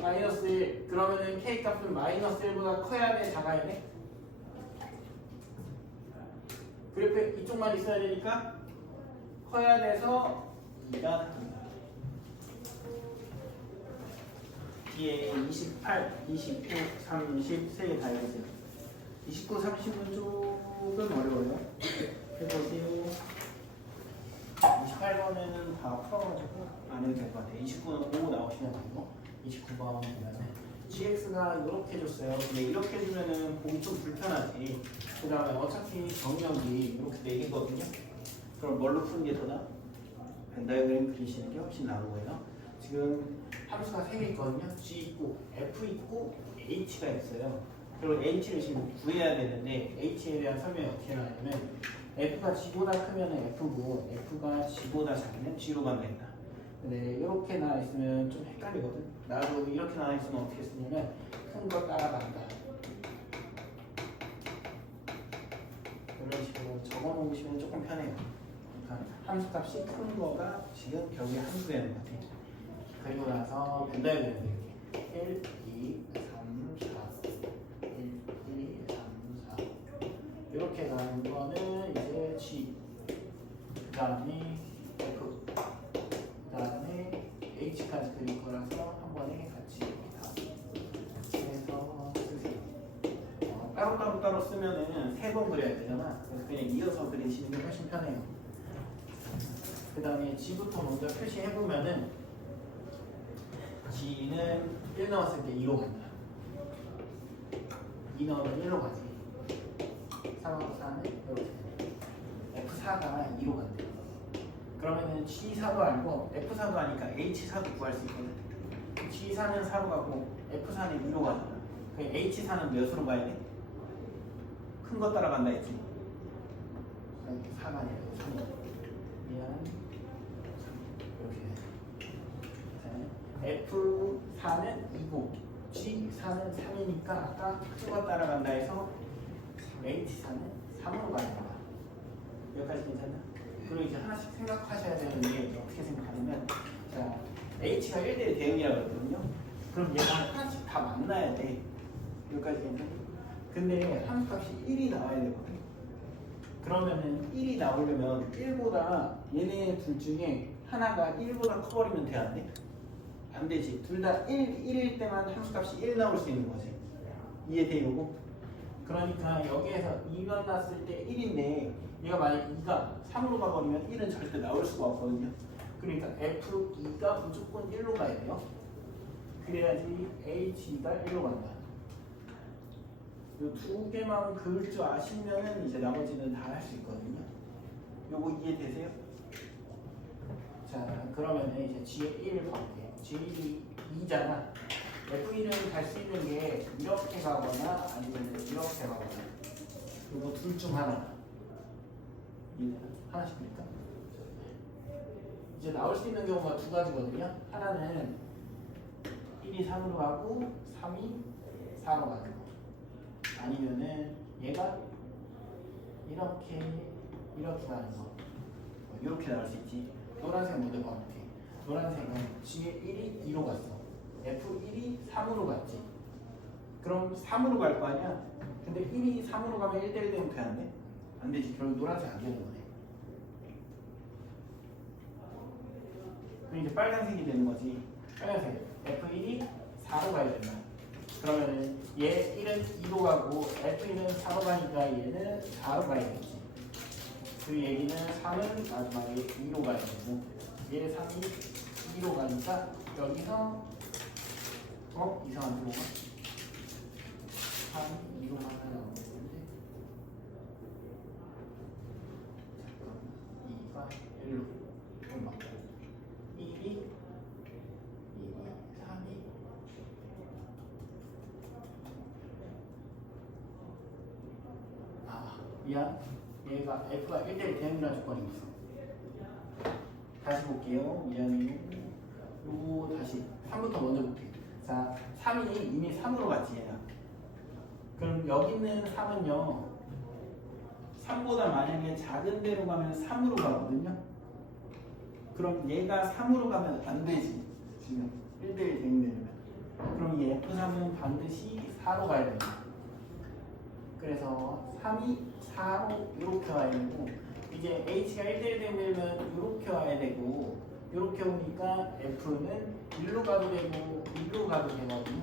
마이너스 1. 그러면은 K 값은 마이너스 1보다 커야 돼? 작아야 돼? 그래프 이쪽만 있어야 되니까 커야 돼서 2가 답니다. 뒤에 28, 29, 30 세 개 다 해보세요. 29, 30은 조금 어려워요. 해보세요. 28번에는 다 풀어가지고 안 해도 될 것 같아요. 29는 5 나오시면 되고 29번 보면은 gx가 이렇게 줬어요. 근데 이렇게 주면은 보기 좀 불편하지. 그 다음에 어차피 정의역이 이렇게 4개거든요. 그럼 뭘로 푸는 게 더 나아? 벤 다이어그램 그리시는 게 훨씬 나은 거예요. 지금 함수가 3개 있거든요. g 있고 f 있고 h가 있어요. 그리고 h를 지금 구해야 되는데 h에 대한 설명이 어떻게 나냐면 f가 g보다 크면 f고 f가 g보다 작으면 g로 가면 된다. 근데 이렇게 나와 있으면 좀 헷갈리거든. 나도 이렇게 나와 있으면 어떻게 쓰냐면 큰 거 따라간다. 이런 식으로 적어 놓으시면 조금 편해요. 그러니까 함수값이 큰 거가 지금 결국에 함수되는 것 같아요. 그리고 나서 분다야 되는데 1, 2, 3, 4 1, 2, 3, 4 이렇게 가는 거는 이제 G 그 다음에 F 그 다음에 H까지 그릴 거라서 한 번에 같이 다 해서 쓰세요. 따로 쓰면은 3번 그려야 되잖아. 그래서 그냥 이어서 그리시는 게 훨씬 편해요. 그 다음에 G부터 먼저 표시해보면은 G는 1 넣었을 때 2로 간다. 2 넣으면 1로 가지. 3하고 4는 이렇게 F4가 2로 간대. 그러면은 G4도 알고 F4도 아니까 H4도 구할 수 있거든. G4는 4로 가고 F4는 2로 가잖아. 그럼 H4는 몇으로 가야 돼? 큰 거 따라간다 했지. 4가 아니라 3. 미안. 이렇게. F4는 2고 G4는 3이니까 아까 큰 거 따라간다 해서 H4는 3으로 가는 거야. 여기까지 괜찮나? 그리고 이제 하나씩 생각하셔야 되는 게 어떻게 생각하냐면 자, H가 1대1 대응이라고 그랬거든요. 그럼 얘가 하나씩 다 만나야 돼. 여기까지 괜찮나? 근데 함수값이 1이 나와야 되거든. 그러면은 1이 나오려면 1보다 얘네 둘 중에 하나가 1보다 커버리면 돼, 안 돼? 안 되지. 둘 다 1일 때만 함수값이 1 나올 수 있는 거지. 이해돼, 이거? 그러니까 여기에서 2 만났을 때 1인데 얘가 만약 2가 3으로 가버리면 1은 절대 나올 수가 없거든요. 그러니까 F2가 무조건 1로 가야 돼요. 그래야지 H2가 1로 간다. 이 두 개만 그을 줄 아시면은 이제 나머지는 다 할 수 있거든요. 요거 이해되세요? 자, 그러면 이제 G1 가볼게요. G1이 2잖아. F1은 갈 수 있는 게 이렇게 가거나 아니면 이렇게 가거나 요거 둘 중 하나. 이해되나? 하나씩 드릴까? 이제 나올 수 있는 경우가 두 가지거든요. 하나는 1이 3으로 가고 3이 4로 가는 거. 아니면은 얘가 이렇게 가는 거. 이렇게 나올 수 있지. 노란색 먼저 봐볼게. 노란색은 G1이 2로 갔어. F1이 3으로 갔지. 그럼 3으로 갈 거 아니야? 근데 1이 3으로 가면 1대1 되면 돼, 안 돼? 안 되지. 결국 노란색 안 되는 거네. 그럼 이제 빨간색이 되는 거지. 빨간색. F1이 4로 가야 된다. 그러면은 얘 1은 2로 가고 F1은 4로 가니까 얘는 4로 가야겠지. 그 얘기는 3은 마지막에 2로 가야 되고 얘 3이 2로 가니까 여기서 이상한 데가 3이 2로 가면 나오는데 잠깐 2가 1로 맞고 1이 3이 미안. 얘가 F가 1대1 되는 조건이 있어. 다시 볼게요. 미안해요. 요거 다시 3부터 먼저 볼게요. 자, 3이 이미 3으로 갔지 얘가. 그럼 여기 있는 3은요 3보다 만약에 작은 데로 가면 3으로 가거든요. 그럼 얘가 3으로 가면 안 되지. 지금 1대1 되는 데면. 그럼 이 F3은 반드시 4로 가야 됩니다. 그래서 3이 4로 이렇게 와야 되고, 이제 H가 1대1 되면 이렇게 와야 되고, 이렇게 오니까 F는 1로 가도 되고 2로 가도 되거든요.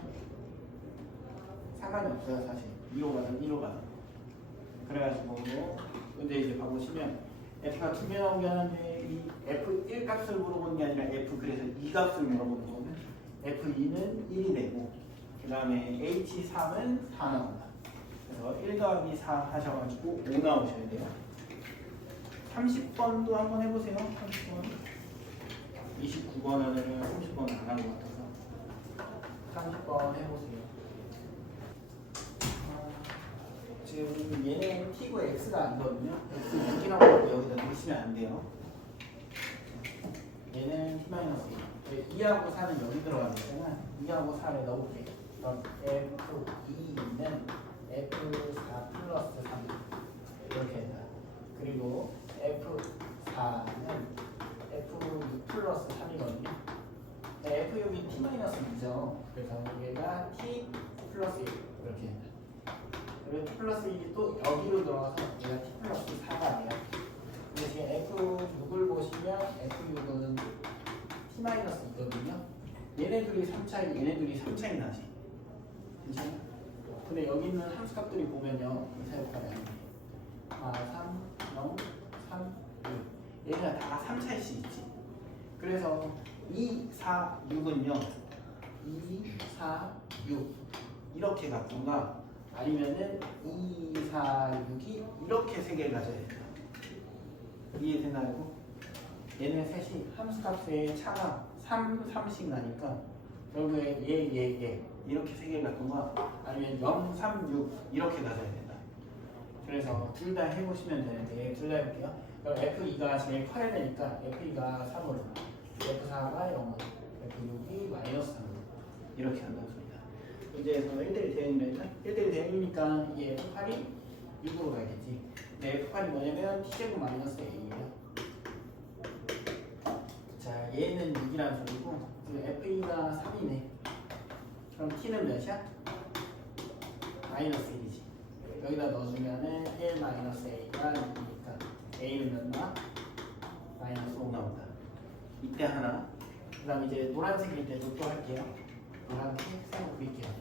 상관이 없어요 사실. 2로 가든 1로 가든. 그래가지고 근데 이제 봐보시면 F가 2개 나오긴 하는데 이 F1 값을 물어보는 게 아니라 F 그래서 2 값을 물어보는 거면 F2는 1이 되고, 그 다음에 H3은 4 나온다. 그래서 1 더하기 4 하셔가지고 5 나오셔야 돼요. 30번도 한번 해보세요. 30번. 29번은 30번 안 한 것 같아서 30번 해보세요. 지금 얘는 T고 X가 아니거든요. X 6이라고 여기다 넣으시면 안 돼요. 얘는 T-1. 2하고 4는 여기 들어가는 거잖아. 2하고 4를 넣어볼게요. 그럼 F2는 F4 플러스 3 이렇게 된다. 그리고 F4는 F6 플러스 3이거든요. F6이 T-2죠. 그래서 얘가 T 플러스 1 이렇게 된다. 그리고 T 플러스 1이 또 여기로 들어가서 얘가 T 플러스 4가 돼요. 근데 지금 F6을 보시면 F6은 T-2거든요. 얘네들이 3차이, 얘네들이 3차이 나지. 괜찮아? 근데 여기 있는 함수값들이 보면요. 이사역값이 아니에요. 3, 0, 3, 6. 얘네가 다 3차이씩 있지. 그래서 2, 4, 6은요. 2, 4, 6 이렇게 갖던가 아니면은 2, 4, 6이 이렇게 세 개를 가져야 된다. 이해되나요? 얘네 셋이 함수값의 차가 3, 3씩 나니까 결국에 얘 이렇게 세 개를 갖던가 아니면 0, 3, 6 이렇게 가져야 된다. 그래서 둘 다 해보시면 되는데 둘 다 해볼게요. 그럼 F2가 제일 커야 되니까 F2가 3으로, F4가 0으로, F6이 마이너스 3으로 이렇게 한다고 합니다. 문제에서 1대1 대응이랬나? 1대1 대응이니까 이 F8이 6으로 가야겠지. 근데 F8이 뭐냐면 T제곱 마이너스 A예요. 자, 얘는 6이라는 소리고 F2가 3이네. 그럼 T는 몇이야? 마이너스 1이지. 여기다 넣어주면은 1 마이너스 A가 6이니까 A는 몇 나? 마이너스 5 나온다. 이때 하나. 그 다음 이제 노란색일 때도 또 할게요. 노란색 세모 그릴게요.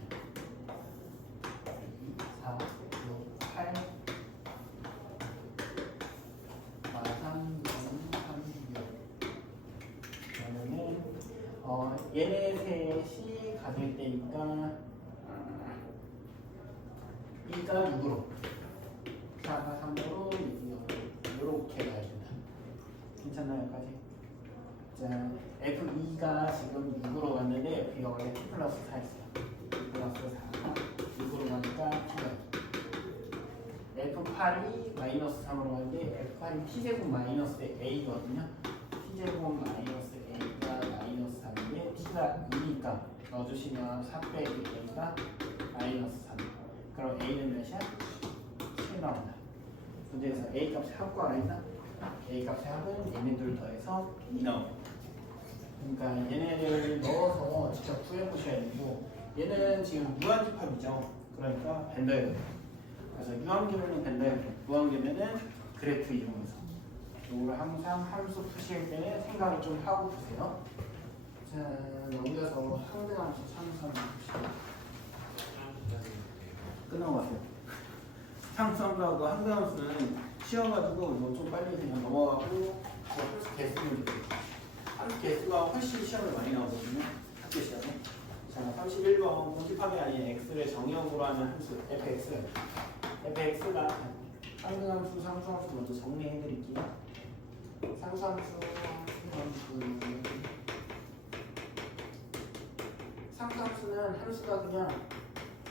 2, 4, 6, 8 3, 0, 3, 6 그러면은 얘네 셋이 가질 때니까 2가 6으로 4가 3으로 6으로 이렇게 가야 된다. 괜찮나요? 여기까지? 자, F2가 지금 6으로 갔는데 F가 원래 T 플러스 4였어요. T 플러스 4가 6으로 가니까 T가 F8이 마이너스 3으로 가는데 F8이 T제곱 마이너스 A거든요. T제곱 마이너스 A가 마이너스 3인데 T가 2니까 넣어주시면 4 빼기 A가 마이너스 3. 그럼 A는 몇이야? 7 나온다. 문제에서 A 값의 합과 알아있나? A 값의 합은 얘네들 더해서 2 나옵니다. 그러니까 얘네를 넣어서 직접 구해보셔야 되고, 얘는 지금 무한집합이죠. 그러니까 벤더에 돼요. 그래서 유한계면은 벤더에 돼요. 무한계면은 그래프 이용해서. 이걸 항상 함수 푸실 때는 생각을 좀 하고 푸세요. 자, 넘겨서 상등함수 상수함수 푸시고 끝나가세요. 상수함수하고 항등함수는 쉬어가지고 이거 좀 빨리 그냥 넘어가고 함수 개수를 함수 개수가 훨씬 시험에 많이 나오거든요. 학교 시험에. 자, 31번 공집합이 아닌 x를 정의역으로 하는 함수 fx. fx가 상등함수, 상수함수 먼저 정리해드릴게요. 상수함수, 상수함수는 함수가 그냥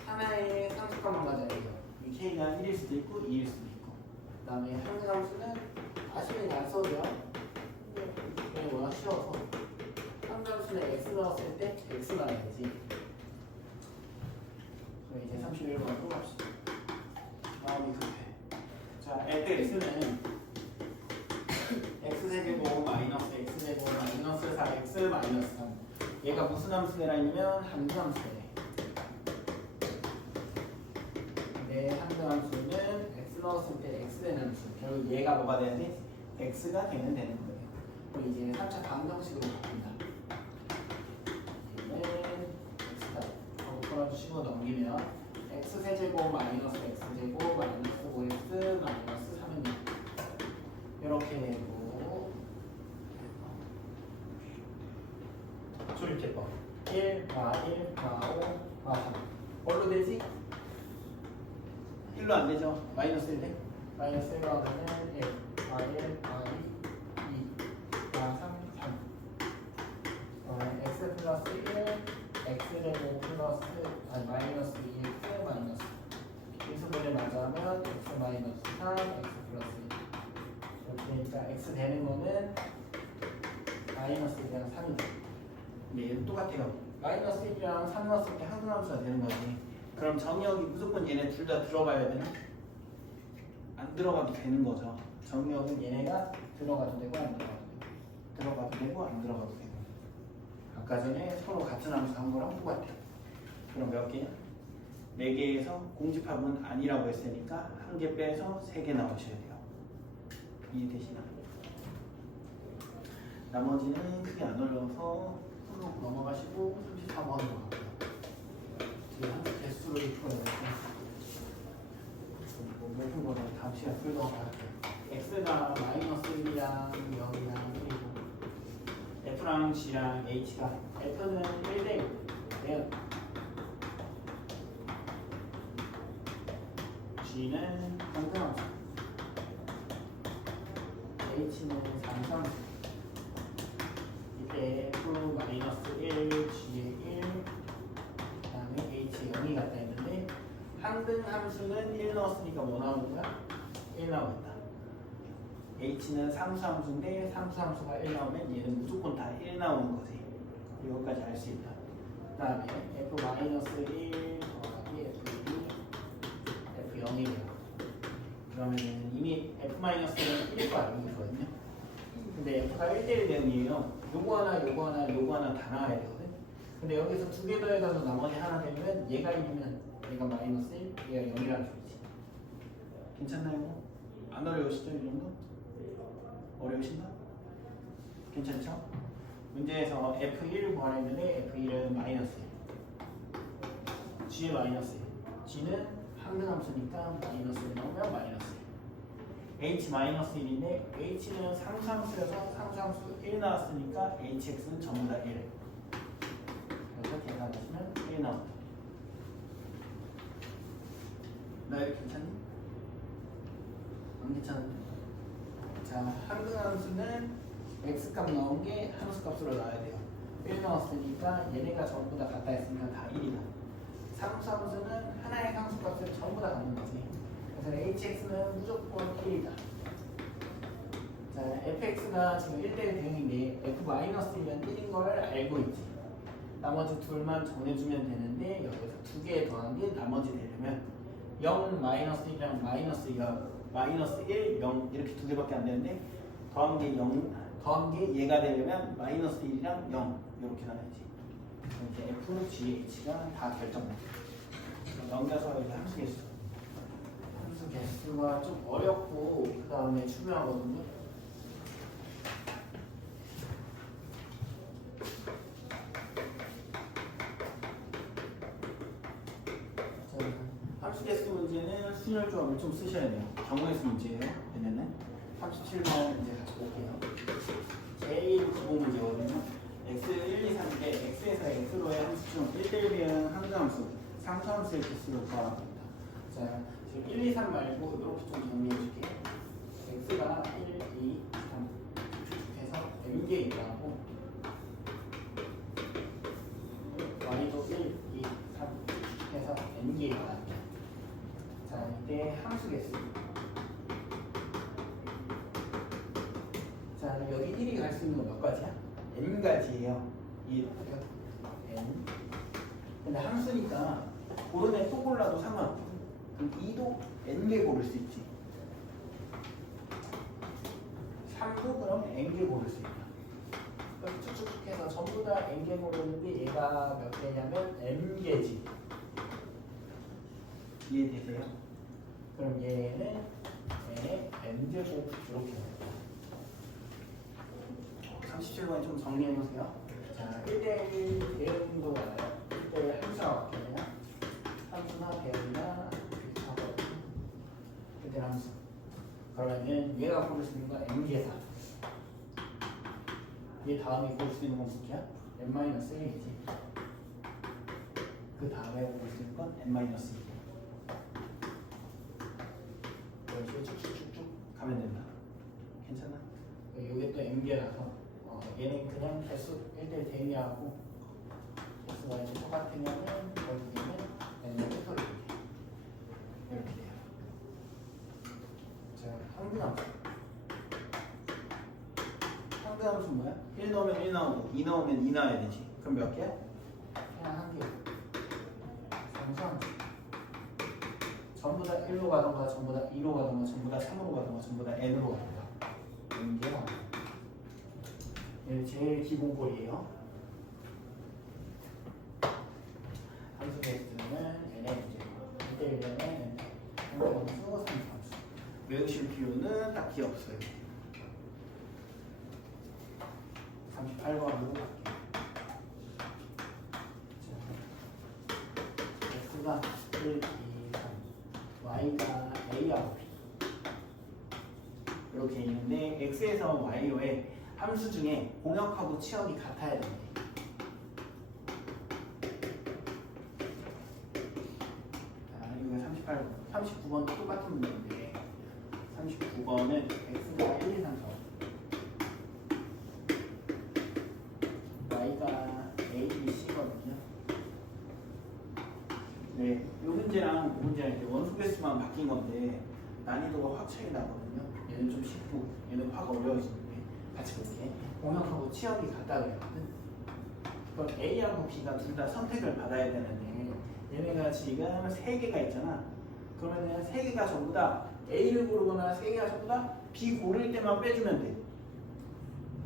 하나의 상수값만 가져야 돼요. k가 1일 수도 있고 2일 수도 있고. 다음에 항등함수는 아시면 안 써도요. 그냥 워낙 쉬워서 항등함수는 x 넣었을 때 x 나와야지. 그럼 이제 31번으로 갑시다. 마음이 급해. 자, fx는 x제곱 마이너스 x제곱 마이너스 4x 마이너스 3. 얘가 무슨 함수래라면 항등함수래. 근데 항등함수는 x 넣었을 때 x 되는 함수. 결국 얘가 뭐가 돼야 돼? x가 되는 거예요. 그럼 이제 3차 방정식으로 바꾼다. 얘는 x다. 하고 풀어주시고 넘기면 x세제곱 마이너스 x제곱 마이너스 5x 마이너스 3은 6. 이렇게 되고 조립제법 1, 마 1, 마 5, 마 3. 뭘로 되지? 1로 안 되죠? 마이너스 1 돼? 마이너스 1로 하면 1, 마 1, 마 2, 2, 마 3, 3. x 플러스 1, x제곱 플러스 마이너스 2x 마이너스 인수분해 마저 하면 x 마이너스 3, x 플러스 2. 이렇게 되니까 x 되는 거는 마이너스 1이랑 3이죠. 근데 얘는 똑같아요. 마이너스 1이랑 3 넣었을 때 항등함수가 되는 거지. 그럼 정의역이 무조건 얘네 둘 다 들어가야 되나? 안 들어가도 되는 거죠. 정의역은 얘네가 들어가도 되고 안 들어가도 되고 들어가도 되고 안 들어가도 되고. 아까 전에 서로 같은 함수 한 거랑 똑같아요. 그럼 몇 개냐? 4개에서 공집합은 아니라고 했으니까 1개 빼서 3개 나오셔야 돼요. 이해되시나? 나머지는 크게 안 어려워서 풀로 넘어가시고 34번으로 가고요. 뒤에 한 개수를 풀어야 돼요. 모든 거는 다음 시간에 풀도록 할게요. x가 마이너스 1이랑 0이랑 1이고 f랑 g랑 h가 f는 1대 1이에요. g는 항등함수, h는 상수함수. 이때 f 마이너스 1, g의 1, 그 다음에 h의 0이 같다 했는데 항등함수는 1 넣었으니까 뭐 나오는 거야? 1 나오겠다. h는 상수함수인데 상수함수가 1 나오면 얘는 무조건 다 1 나오는 거지. 이것까지 알 수 있다. 그 다음에 f 마이너스 1 더하기 f2 f0이에요. 그러면 이미 f 마이너스는 1일 거 알고 있거든요. 근데 f가 1대1 대응이에요. 요거 하나 요거 하나 요거 하나 다 나와야 되거든. 근데 여기서 두 개 더해가지고 나머지 하나 되면 얘가 1이면 얘가 마이너스 1, 얘가 0이라는 소리지. 괜찮나요? 안 어려우시죠? 이 정도? 어려우신가? 괜찮죠? 문제에서 F1을 구하려는데 F1은 마이너스 1, G의 마이너스 1. G는 항등함수니까 마이너스 1 나오면 마이너스 1. H 마이너스 1인데 H는 상수함수여서 상수함수 1 나왔으니까 HX는 전부 다 1. 그래서 계산하시면 1 나옵니다. 나 이렇게 괜찮니? 안 괜찮은데? 자, 항등함수는 x값 넣은 게 함수값으로 나와야 돼요. 1 넣었으니까 얘네가 전부 다 같다 했으니까 다 1이다. 상수함수는 하나의 상수값을 전부 다 갖는 거지. 그래서 hx는 무조건 1이다. 자, fx가 지금 1대1 대응인데 f-1이면 1인 걸 알고 있지. 나머지 둘만 정해주면 되는데 여기서 두 개 더한 게 나머지 되려면 0, 마이너스 1이랑 마이너스 2가 마이너스 1, 0 이렇게 두 개밖에 안 되는데 더한 게 0, 더한 게 얘가 되려면 마이너스 1이랑 0 이렇게 나와야지. 이렇게 F, G, H가 다 결정돼. 넘겨서 이제 함수 개수. 함수 개수가 좀 어렵고 그 다음에 중요하거든요. 함수 개수 문제는 순열 조합을 좀 쓰셔야 돼요. 경우의 수 문제예요. 얘네는 37번 이제 같이 볼게요. 제일 기본 문제거든요. x 1, 2, 3인데 x에서 x로의 함수 중 1대1 대응 항등함수, 상수함수의 개수를 구하라고 합니다. 자, 지금 1, 2, 3 말고 이렇게 좀 정리해 줄게요. x가 1, 2, 3 해서 n개 있다고 y도 1, 2, 3 해서 n개 있다. 자, 이때 함수 개수 갈 수 있는 거 몇 가지야? n가지예요. 이해돼요? n. 근데 함수니까 고른 애 또 골라도 상관없어. 그럼 2도 n개 고를 수 있지. 3도 그럼 n개 고를 수 있다. 그럼 쭉쭉쭉 해서 전부 다 n개 고르는데 얘가 몇 개냐면 m개지. 이해되세요? 그럼 얘는 n제곱 이렇게 됩니다. 37번에 좀 정리해보세요. 자, 1대1 대응도 와요. 1대1 함수가 바뀌네요. 함수나 대응이나 비슷하고 1대1 함수. 그러면은 얘가 고를 수 있는 건 n개다. 얘 다음에 고를 수 있는 건 몇개야? n-1이지. 그 다음에 고를 수 있는 건 n-2. 이렇게 쭉쭉쭉쭉 가면 된다. 괜찮아? 이게 또 n개라서 얘는 그냥 개수 1대1 대응하고 개수가 이제 똑같으면은 거기에는 n을 팩토리 이렇게 돼요. 자, 상등함수. 상대함수 뭐야? 1 넣으면 1 나오고 2 넣으면 2 나와야 되지. 그럼 몇 개야? 그냥 한 개. 상수함수. 전부 다 1로 가던가 전부 다 2로 가던가 전부 다 3으로 가던가 전부 다 n으로 가던가 n개가 얘는 제일 기본꼴이에요. 함수 베스트는 n의 문제 1대1은 상대함수, 상수함수. 외우실 필요는 딱히 없어요. 38번으로 갈게요. x가 1, 2, 3 y가 a하고 b 이렇게 있는데 x에서 y로의 함수 중에 공역하고 치역이 같아야 된대. 자, 이거 38번. 39번 똑같은 문제인데 39번은 x가 1, 2, 3, 4 y가 a, b, c거든요. 네, 이 문제랑 이 문제랑 이렇게 원소 개수만 바뀐 건데 난이도가 확 차이 나거든요. 얘는 좀 쉽고 얘는 확 어려워지는데 같이 볼게. 공역하고 치역이 같다 그랬거든. 그럼 A하고 B가 둘 다 선택을 받아야 되는데 얘네가 지금 3개가 있잖아. 그러면 3개가 전부 다 A를 고르거나 3개가 전부 다 B 고를 때만 빼주면 돼.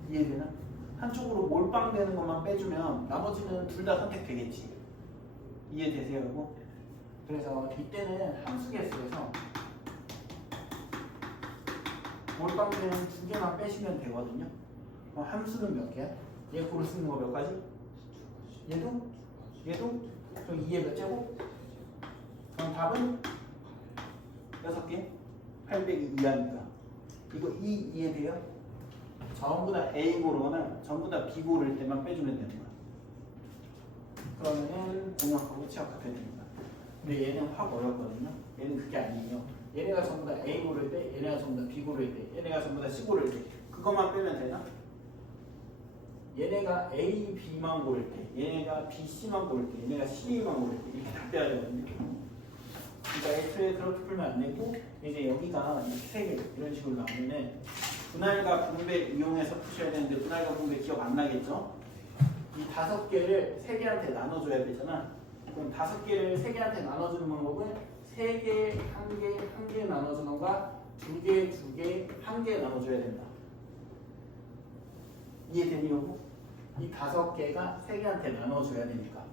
이해되나? 한쪽으로 몰빵되는 것만 빼주면 나머지는 둘 다 선택되겠지. 이해되세요, 여러분? 그래서 이때는 함수 개수에서 몰빵된 2개만 빼시면 되거든요. 그럼 함수는 몇 개야? 얘 고를 수 있는 거 몇 가지? 얘도? 얘도? 그럼 2의 몇 제곱? 그럼 답은 6개? 800이 2하니까 이거 2 이해돼요? 전부 다 A 고르거나 전부 다 B 고를 때만 빼주면 되는 거야. 그러면은 공역하고 치역 같아야 됩니다. 근데 얘는 확 어렵거든요. 얘는 그게 아니에요. 얘네가 전부 다 A 고를 때, 얘네가 전부 다 B 고를 때, 얘네가 전부 다 C 고를 때 그것만 빼면 되나? 얘네가 A, B만 고를 때, 얘네가 B, C만 고를 때, 얘네가 C만 고를 때 이렇게 다 빼야 되거든요. 그러니까 애초에 그렇게 풀면 안 되고 이제 여기가 이 3개 이런 식으로 나오면은 분할과 분배 이용해서 푸셔야 되는데 분할과 분배 기억 안 나겠죠? 이 5개를 3개한테 나눠줘야 되잖아. 그럼 5개를 3개한테 나눠주는 방법은 3개, 1개, 1개 나눠주는 거가 2개, 2개, 1개 나눠줘야 된다. 이해되냐고? 이 5개가 3개한테 나눠줘야 되니까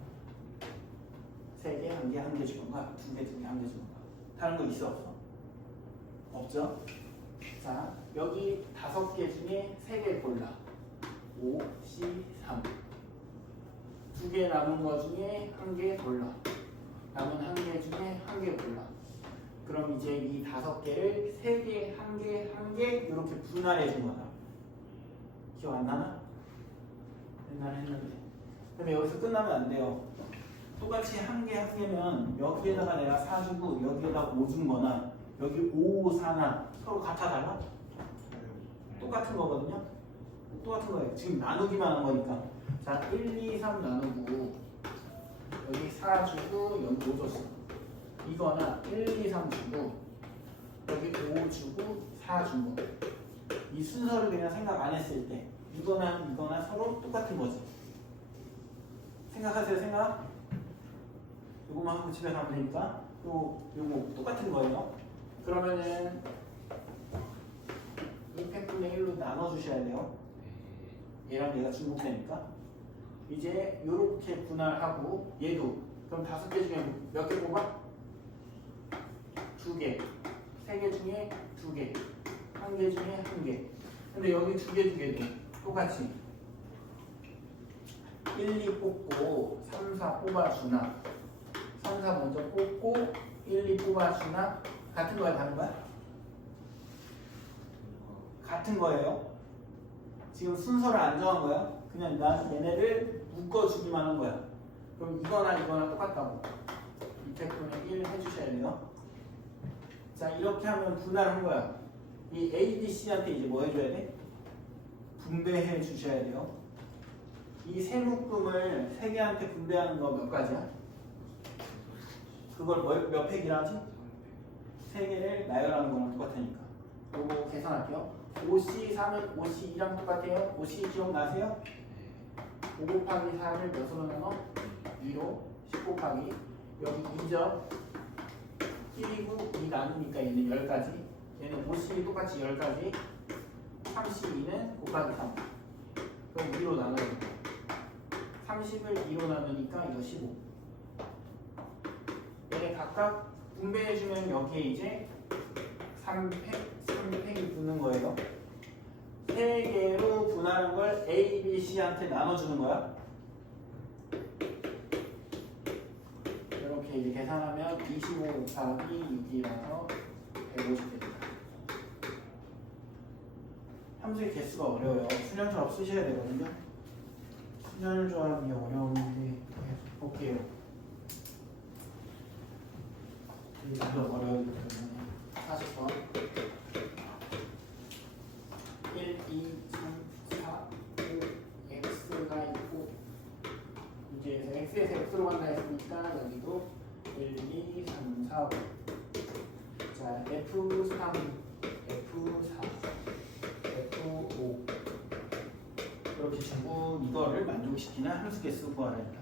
3개, 1개, 1개 주는가? 2개, 2개, 1개 주는가? 다른 거 있어 없어? 없죠? 자, 여기 5개 중에 3개 골라. 5, C, 3. 2개 남은 거 중에 1개 골라. 남은 1개 중에 1개 골라. 그럼 이제 이 5개를 3개, 1개, 1개 이렇게 분할해 준 거다. 기억 안 나나? 옛날에 했는데. 근데 여기서 끝나면 안 돼요. 똑같이 1개, 1개면 여기에다가 내가 4 주고 여기에다가 5 준 거나 여기 5, 4나 서로 같아 달라? 똑같은 거거든요. 똑같은 거예요. 지금 나누기만 한 거니까. 자, 1, 2, 3 나누고 여기 4 주고 여기 5 줬어. 이거나 1, 2, 3 주고 여기 5 주고 4 준 거. 이 순서를 그냥 생각 안 했을 때 이거나 서로 똑같은 거지. 생각하세요, 생각? 요거만 하고 집에 가면 되니까 요거 똑같은 거예요. 그러면은 100분의 1로 나눠주셔야 돼요. 얘랑 얘가 중복되니까. 이제 요렇게 분할하고 얘도 그럼 5개 중에 몇 개 뽑아? 2개. 3개 중에 2개. 1개 중에 1개. 근데 여기 2개도 똑같이 1, 2 뽑고 3, 4 뽑아주나 3, 4 먼저 뽑고 1, 2 뽑아주나 같은 거야 다른 거야? 같은 거예요. 지금 순서를 안 정한 거야. 그냥 난 얘네를 묶어주기만 한 거야. 그럼 이거나 똑같다고 200분의 1 해주셔야 돼요. 자 이렇게 하면 분할한 거야. 이 A, B, C한테 이제 뭐 해줘야 돼? 분배해 주셔야 돼요. 이 세 묶음을 세 개한테 분배하는 거 몇 가지야? 그걸 몇 팩이라 하지? 세 개를 나열하는 거랑 똑같으니까. 요거 계산할게요. 5C3은 5C2랑 똑같아요. 5C 기억나세요? 5 곱하기 4를 몇으로 나눠? 2로 10 곱하기 여기 2점 1이고 2 나누니까 얘는 10가지 얘는 5C 똑같이 10가지 32는 곱하기 3 그럼 2로 나눠야 돼 30을 2로 나누니까 이거 15 얘네 각각 분배해주면 여기에 이제 3팩이 붙는 거예요 3개로 분할한 걸 A, B, C한테 나눠주는 거야 이렇게 이제 계산하면 25 곱하기 6이라서 150 됩니다 함수의 개수가 어려워요. 순환조합 쓰셔야 되거든요. 순환조합이 어려운데 계속 볼게요. 이거 어려우기 때문에 40번 1, 2, 3, 4, 5 X가 있고 이제 X에서 X로 간다 했으니까 여기도 1, 2, 3, 4, 5 자, F3, F4 F5 이렇게 전부 이거를 만족시키는 함수 개수 구하랍니다.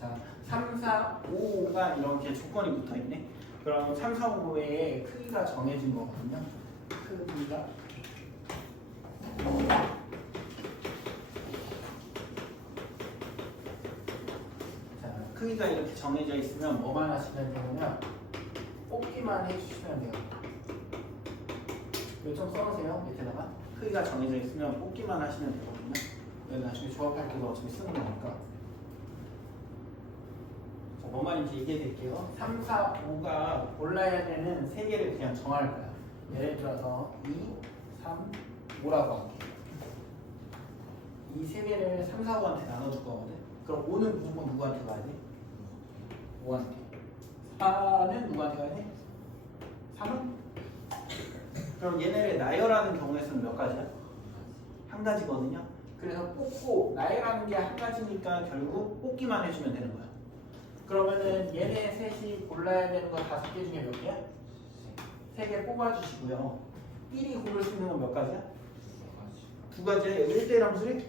자, 3, 4, 5가 이렇게 조건이 붙어 있네. 그럼 3, 4, 5의 크기가 정해진 거거든요. 크기가 자, 크기가 이렇게 정해져 있으면 뭐만 하시면 되냐면 뽑기만 해주시면 돼요. 이거 좀 써놓으세요. 밑에다가 크기가 정해져 있으면 뽑기만 하시면 되거든요. 나중에 조합할 때도 어차피 쓰는 거니까. 자, 뭔 말인지 얘기해 드릴게요. 3, 4, 5가 골라야 되는 세 개를 그냥 정할 거야. 예를 들어서 2, 3, 5라고 할게. 이 세 개를 3, 4, 5한테 나눠줄 거거든. 그럼 5는 무조건 누구한테 가야 돼? 5한테. 4는 누구한테 가야 돼? 3은? 그럼 얘네를 나열하는 경우에서는 몇 가지야? 한 가지거든요. 그래서 뽑고 나열하는 게 한 가지니까 결국 뽑기만 해주면 되는 거야. 그러면은 얘네 셋이 골라야 되는 거 5개 중에 몇 개야? 3개 뽑아주시고요. 1이 고를 수 있는 건 몇 가지야? 2가지야? 여기 1대1 함수리?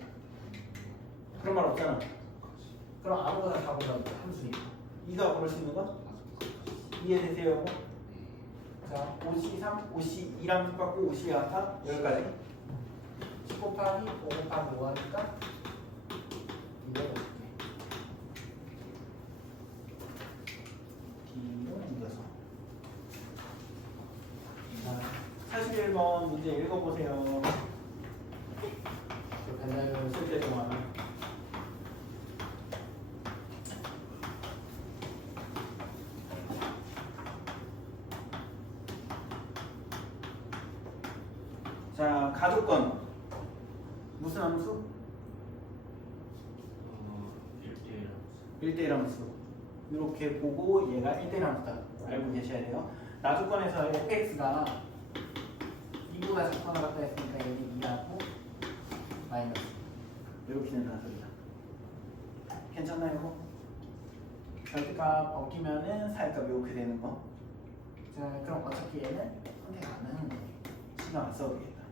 그런 말 없잖아. 그럼 아무거나 다 고르라고 함수니까. 2가 고를 수 있는 건? 이해되세요? 자, 5C3, 5C2랑 똑같고 5C 아까 10가지 10 곱하기 5 곱하기 5 하니까 이거 어떻게 D로 옮겨서 자, 41번 문제 읽어보세요. 벤달을 쓸 때 동안 자, 가족권 무슨 함수? 1대1 함수. 이렇게 보고 얘가 1대1 함수다 알고 계셔야 돼요. 나조건에서 fx가 2보다 작거나 같다 했으니까 여기 2하고 마이너스 이렇게 된다는 소리다. 괜찮나요? 절대값 벗기면은 사일값 이렇게 되는 거. 자, 그럼 어차피 얘는 선택 안 하는 거예요. 신경 안 써도 되겠다.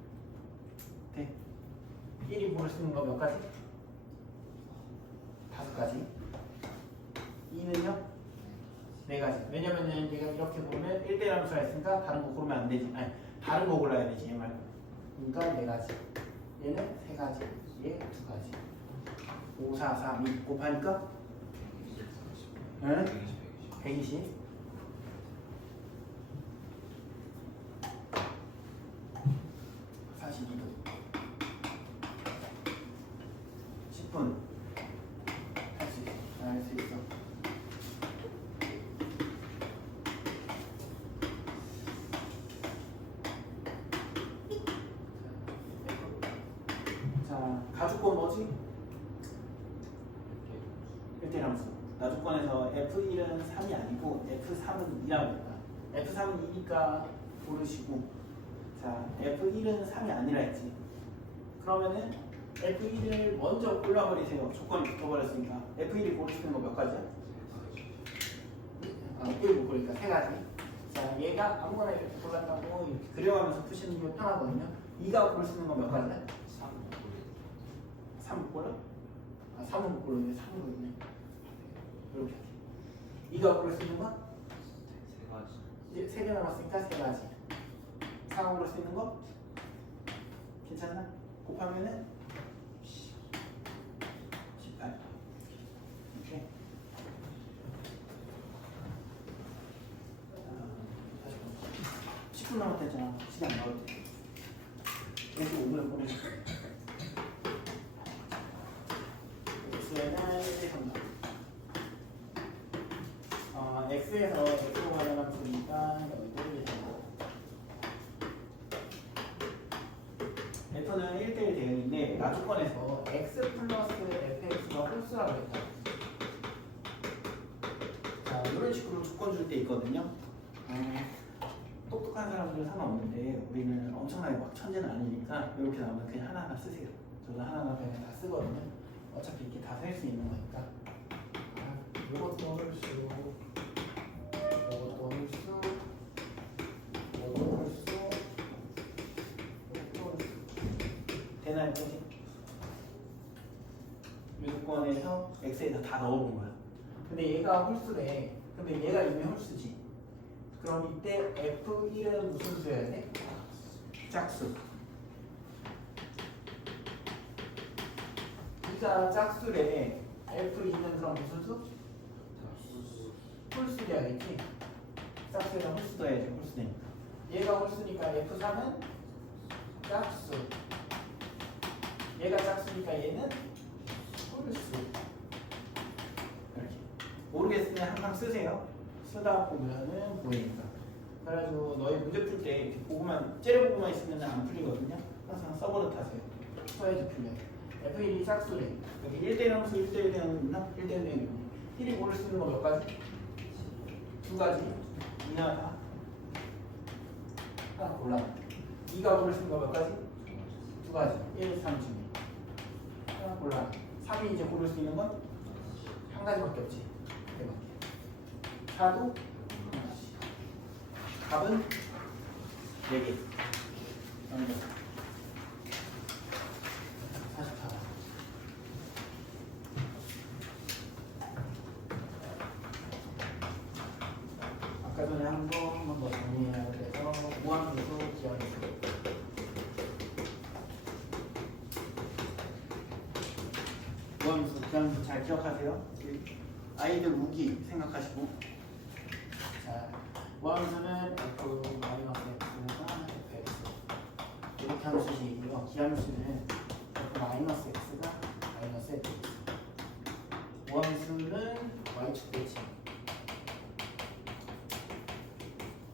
네. 1이 고를 수 있는 거 몇 가지? 5가지. 2는요? 4가지. 왜냐면은 내가 이렇게 보면 1대1 함수가 있으니까 다른 거 고르면 안 되지. 아니, 다른 거 골라야 되지, 얘 말고. 그러니까 4가지. 얘는 3가지. 얘 2가지. 5, 4, 3, 2 곱하니까? 응? 120. 42도. 10분. 할 수 있어. 할 수 있어. 자, 가주권 뭐지? 1대1 함수. 나주권에서 F1은 3이 아니고 F3은 2라고 했다. F3은 2니까 고르시고, 자, F1은 3이 아니라 했지. 그러면은 F1을 먼저 골라버리세요. 조건이 붙어버렸으니까. F1이 고르시는 거 몇 가지야? 아, 1 못 고르니까 3가지. 자, 얘가 아무거나 이렇게 골랐다고 이렇게 그려가면서 푸시는 게 편하거든요. 2가 고를 수 있는 거 몇 가지야? 3 못 골라? 아, 3은 못 고르네. 3은 고르네. 이렇게. 2가 고를 수 있는 거? 이제 3개 남았으니까 3가지. 4가 고를 수 있는 거? 괜찮나? 곱하면은 18. 이렇게. 다시 볼게요. 10분 남았댔잖아. 시간 나올 때. 여기 5분 보내줘. X에는 1, 2, 3. X에서 X로 가져가는 소리니까 여기도 1, 2, 3. F는 1대1 대응인데 나주권에서 X 플러스 FX가 홀수라고 했다. 자, 이런 식으로 조건 줄 때 있거든요. 똑똑한 사람들은 상관없는데 우리는 엄청나게 막 천재는 아니니까 이렇게 나오면 그냥 하나하나 쓰세요. 저도 하나하나 그냥 다 쓰거든요. 어차피 이렇게 다 셀 수 있는 거니까. 이것도 홀수, 이것도 홀수, 이것도 홀수, 이것도 홀수. 되나요, 거지? 유도권에서 X에다 다 넣어본 거야. 근데 얘가 홀수래. 근데 얘가 이미 홀수지. 그럼 이때 F1은 무슨 수여야 돼? 짝수. B가 짝수래. F2는 그럼 무슨 수? 홀수 돼야겠지? 짝수에다 홀수 더해야지. 홀수 되니까. 얘가 홀수니까 F3은 짝수. 얘가 짝수니까 얘는 홀수. 이렇게. 모르겠으면 항상 쓰세요. 쓰다 보면은 보이니까. 그래가지고 너희 문제 풀 때 이렇게 보고만 째려보고만 있으면 안 풀리거든요. 항상 써버릇 하세요. 써야지 풀려요. F1이 짝수래. 여기 1대1 함수 1대1 대응 있나? 1대1 대응 있네. 1이 고를 수 있는 거 몇 가지? 2가지. 2나 다? 하나 골라. 2가 고를 수 있는 거 몇 가지? 2가지. 1, 3 중에. 하나 골라. 3이 이제 고를 수 있는 건? 한 가지밖에 없지. 대박이야. 4도 하나씩. 답은 4개. 넘겨. 44. 아까 전에 한 번만 더 정리해야 돼서 무한분수 기하분수. 무한분수 기하분수 잘 기억하세요. 아이들 우기 생각하시고. 자, 무한분수는 F 마이너스 X가 FX 이렇게 하는 수식이고요. 기하분수는 F 마이너스 X가 마이너스 FX. 무한분수는 Y축 대칭.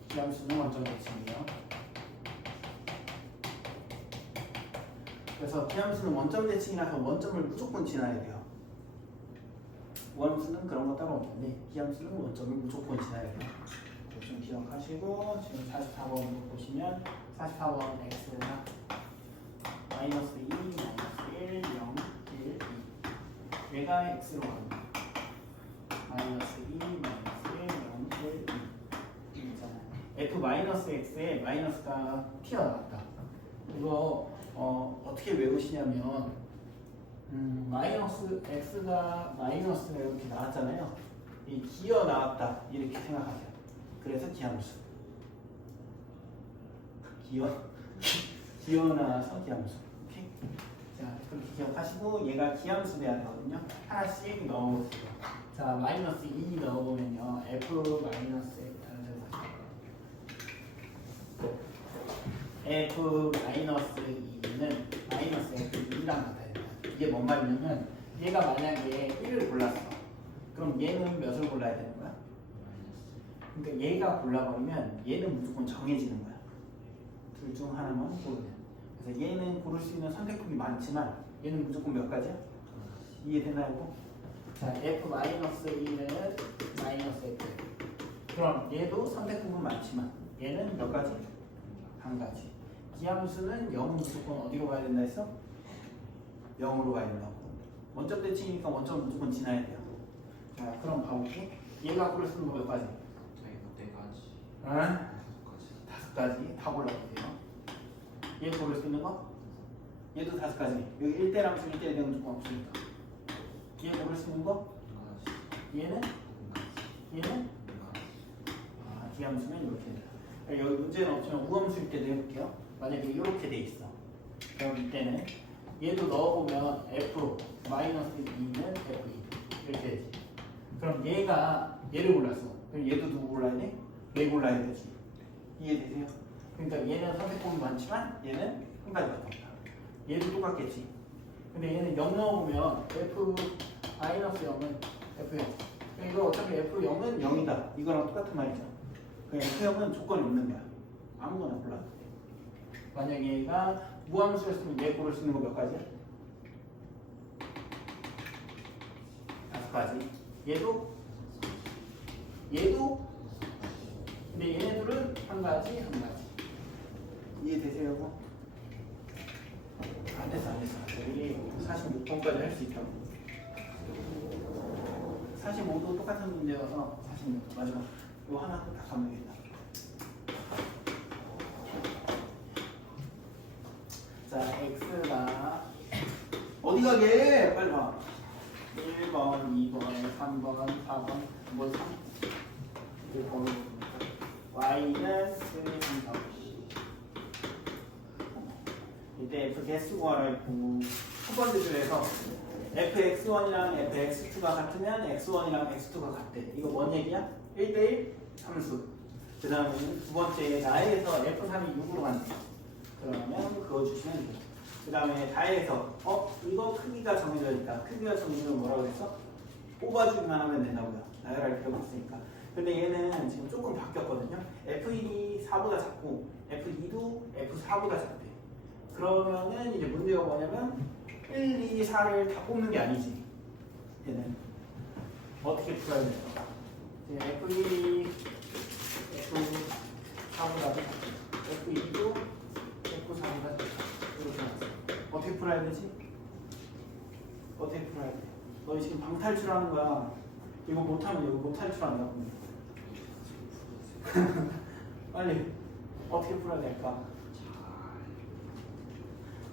기하분수는 원점 대칭이에요. 그래서 기하분수는 원점 대칭이라서 원점을 무조건 지나야 돼요. 무함수는 그런 거 따로 없는데 기함수는 원점을 무조건 지나야 돼요. 좀 기억하시고 지금 44번 보시면 44번 x가 마이너스 2, 마이너스 1, 0, 1, 2 얘가 x로 갑니다. 마이너스 2, 마이너스 1, 0, 1, 2 있잖아요. f 마이너스 x에 마이너스가 튀어나왔다. 이거 어떻게 외우시냐면 마이너스 x가 마이너스가 이렇게 나왔잖아요. 이 기어 나왔다 이렇게 생각하세요. 그래서 기함수. 기어 나와서 기함수. 오케이? 자, 그렇게 기억하시고 얘가 기함수 돼야 되거든요. 하나씩 넣어보세요. 자, 마이너스 2 넣어보면요. f 마이너스 f 마이너스 2는 마이너스 f2랑 같아요. 이게 뭔 말이냐면 얘가 만약에 1을 골랐어. 그럼 얘는 몇을 골라야 되는 거야? 그러니까 얘가 골라버리면 얘는 무조건 정해지는 거야. 둘 중 하나만 고르면. 그래서 얘는 고를 수 있는 선택폭이 많지만 얘는 무조건 몇 가지야? 이해되나요? 자, f 마이너스 2는 마이너스 f. 그럼 얘도 선택폭은 많지만 얘는 몇 가지? 한 가지. 기함수는 0은 무조건 어디로 가야 된다 했어? 0으로 가야 된다고. 원점 대칭이니까 원점 무조건 지나야 돼요. 자, 그럼 가볼게. 얘가 고를 수 있는 거 몇 가지? 네 가지. 다섯 가지. 다 골라보세요. 얘 고를 수 있는 거? 얘도 다섯 가지. 여기 1대랑 1대 되는 무조건 없으니까. 얘 고를 수 있는 거? 얘는? 얘는? 기함수면 이렇게 돼요. 여기 문제는 없지만 우함수일 때도 해볼게요. 만약에 이렇게 돼 있어. 그럼 이때는 얘도 넣어보면 f 마이너스 2는 f2 이렇게 되지. 그럼 얘가 얘를 골랐어. 그럼 얘도 누구 골라야 돼? 얘 골라야 되지. 이해되세요? 그러니까 얘는 선택폭이 많지만 얘는 한 가지밖에 없다. 얘도 똑같겠지. 근데 얘는 0 넣어보면 f 마이너스 0은 f0. 이거 어차피 f0은 0이다. 이거랑 똑같은 말이죠. 그냥 f0은 조건이 없는 거야. 아무거나 골라도 돼. 만약에 얘가 무함수였으면 얘 고를 수 있는 거 몇 가지야? 다섯 가지. 얘도? 근데 얘네들은 한 가지. 이해되세요, 여러분? 안 됐어. 우리 46번까지 할 수 있다고. 45도 똑같은 문제여서 46. 마지막. 이거 하나 딱 가면 되겠다. 자, x가 어디 가게? 빨리 봐. 1번, 2번, 3번, 4번, 뭐 3? 이거 번호 y는 3, 이때 f 개수 구하라고 첫 번째 줄에서 fx1이랑 fx2가 같으면 x1이랑 x2가 같대. 이거 뭔 얘기야? 1대1 함수. 그 다음에 두 번째 나에서 f3이 6으로 간대. 그러면 그거 주시면 돼요. 그 다음에 다해서 이거 크기가 정해져 있다. 크기가 정해지면 뭐라고 그랬어? 뽑아주기만 하면 된다고요. 나열할 필요가 없으니까. 근데 얘는 지금 조금 바뀌었거든요. f1이 4보다 작고 f2도 f4보다 작대. 그러면은 이제 문제가 뭐냐면 1, 2, 4를 다 뽑는 게 아니지. 얘는 어떻게 풀어야 될까? f1이 f4보다 작고 f2도 f4보다 작고 이렇게 나왔어. 어떻게 풀어야 되지? 어떻게 풀어야 돼? 너 지금 방탈출하는 거야. 이거 못하면 이거 못 탈출한다고. 빨리 어떻게 풀어야 될까?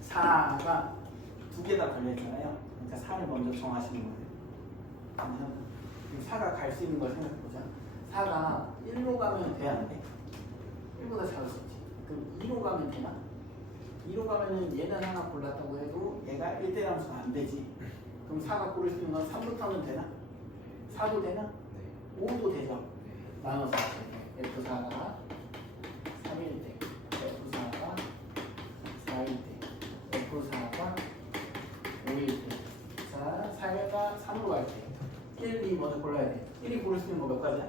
4가 두 개 다 걸려있잖아요. 그러니까 4를 먼저 정하시는 거예요. 4가 갈 수 있는 걸 생각해보자. 4가 1로 가면 돼, 안 돼? 1보다 작을 수 있지. 그럼 2로 가면 되나? 2로 가면은 얘는 하나 골랐다고 해도 얘가 1대 함수가 안 되지. 그럼 4가 고를 수 있는 건 3부터는 되나? 4도 되나? 5도 되죠. 나눠서 F4가 3일 때, F4가 4일 때, F4가 5일 때. 자, 4가 3으로 갈 때. 1, 2 먼저 골라야 돼. 1이 고를 수 있는 거 몇 가지야?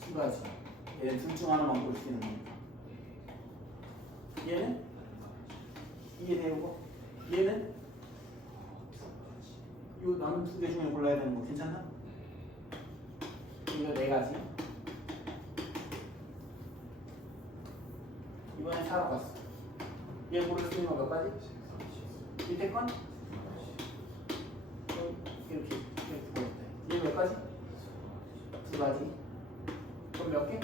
두 가지. 얘는 둘 중 하나만 고를 수 있는 거니까. 얘는? 이해되고? 얘는? 요 남은 두 개 중에 골라야 되는 거 괜찮나? 이거 네 가지. 이번엔 4로 갔어. 얘 고를 수 있는 거 몇 가지? 밑에 건? 이렇게 보였다. 얘 몇 가지? 두 가지. 그럼 몇 개?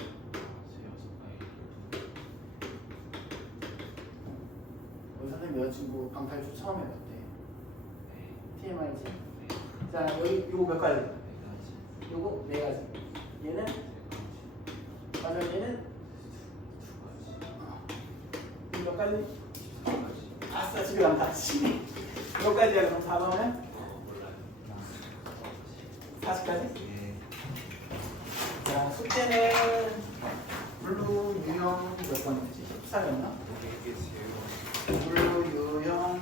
여자친구 방탈출 처음 해봤대. TMI지? 자, 여기 요거 몇 가지? 요거 네 가지. 얘는? 맞아, 얘는? 몇 가지? 아싸, 집에 가면 다치. 몇 가지야, 그럼 4번은? 40까지? 자, 숙제는 블루 유형 몇 번이었지? 14였나? 블루 유형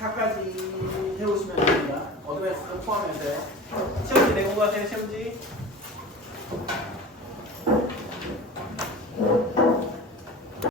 14까지 해오시면 됩니다. 어드밴스 포함해서요. 시험지 내고 가세요, 시험지.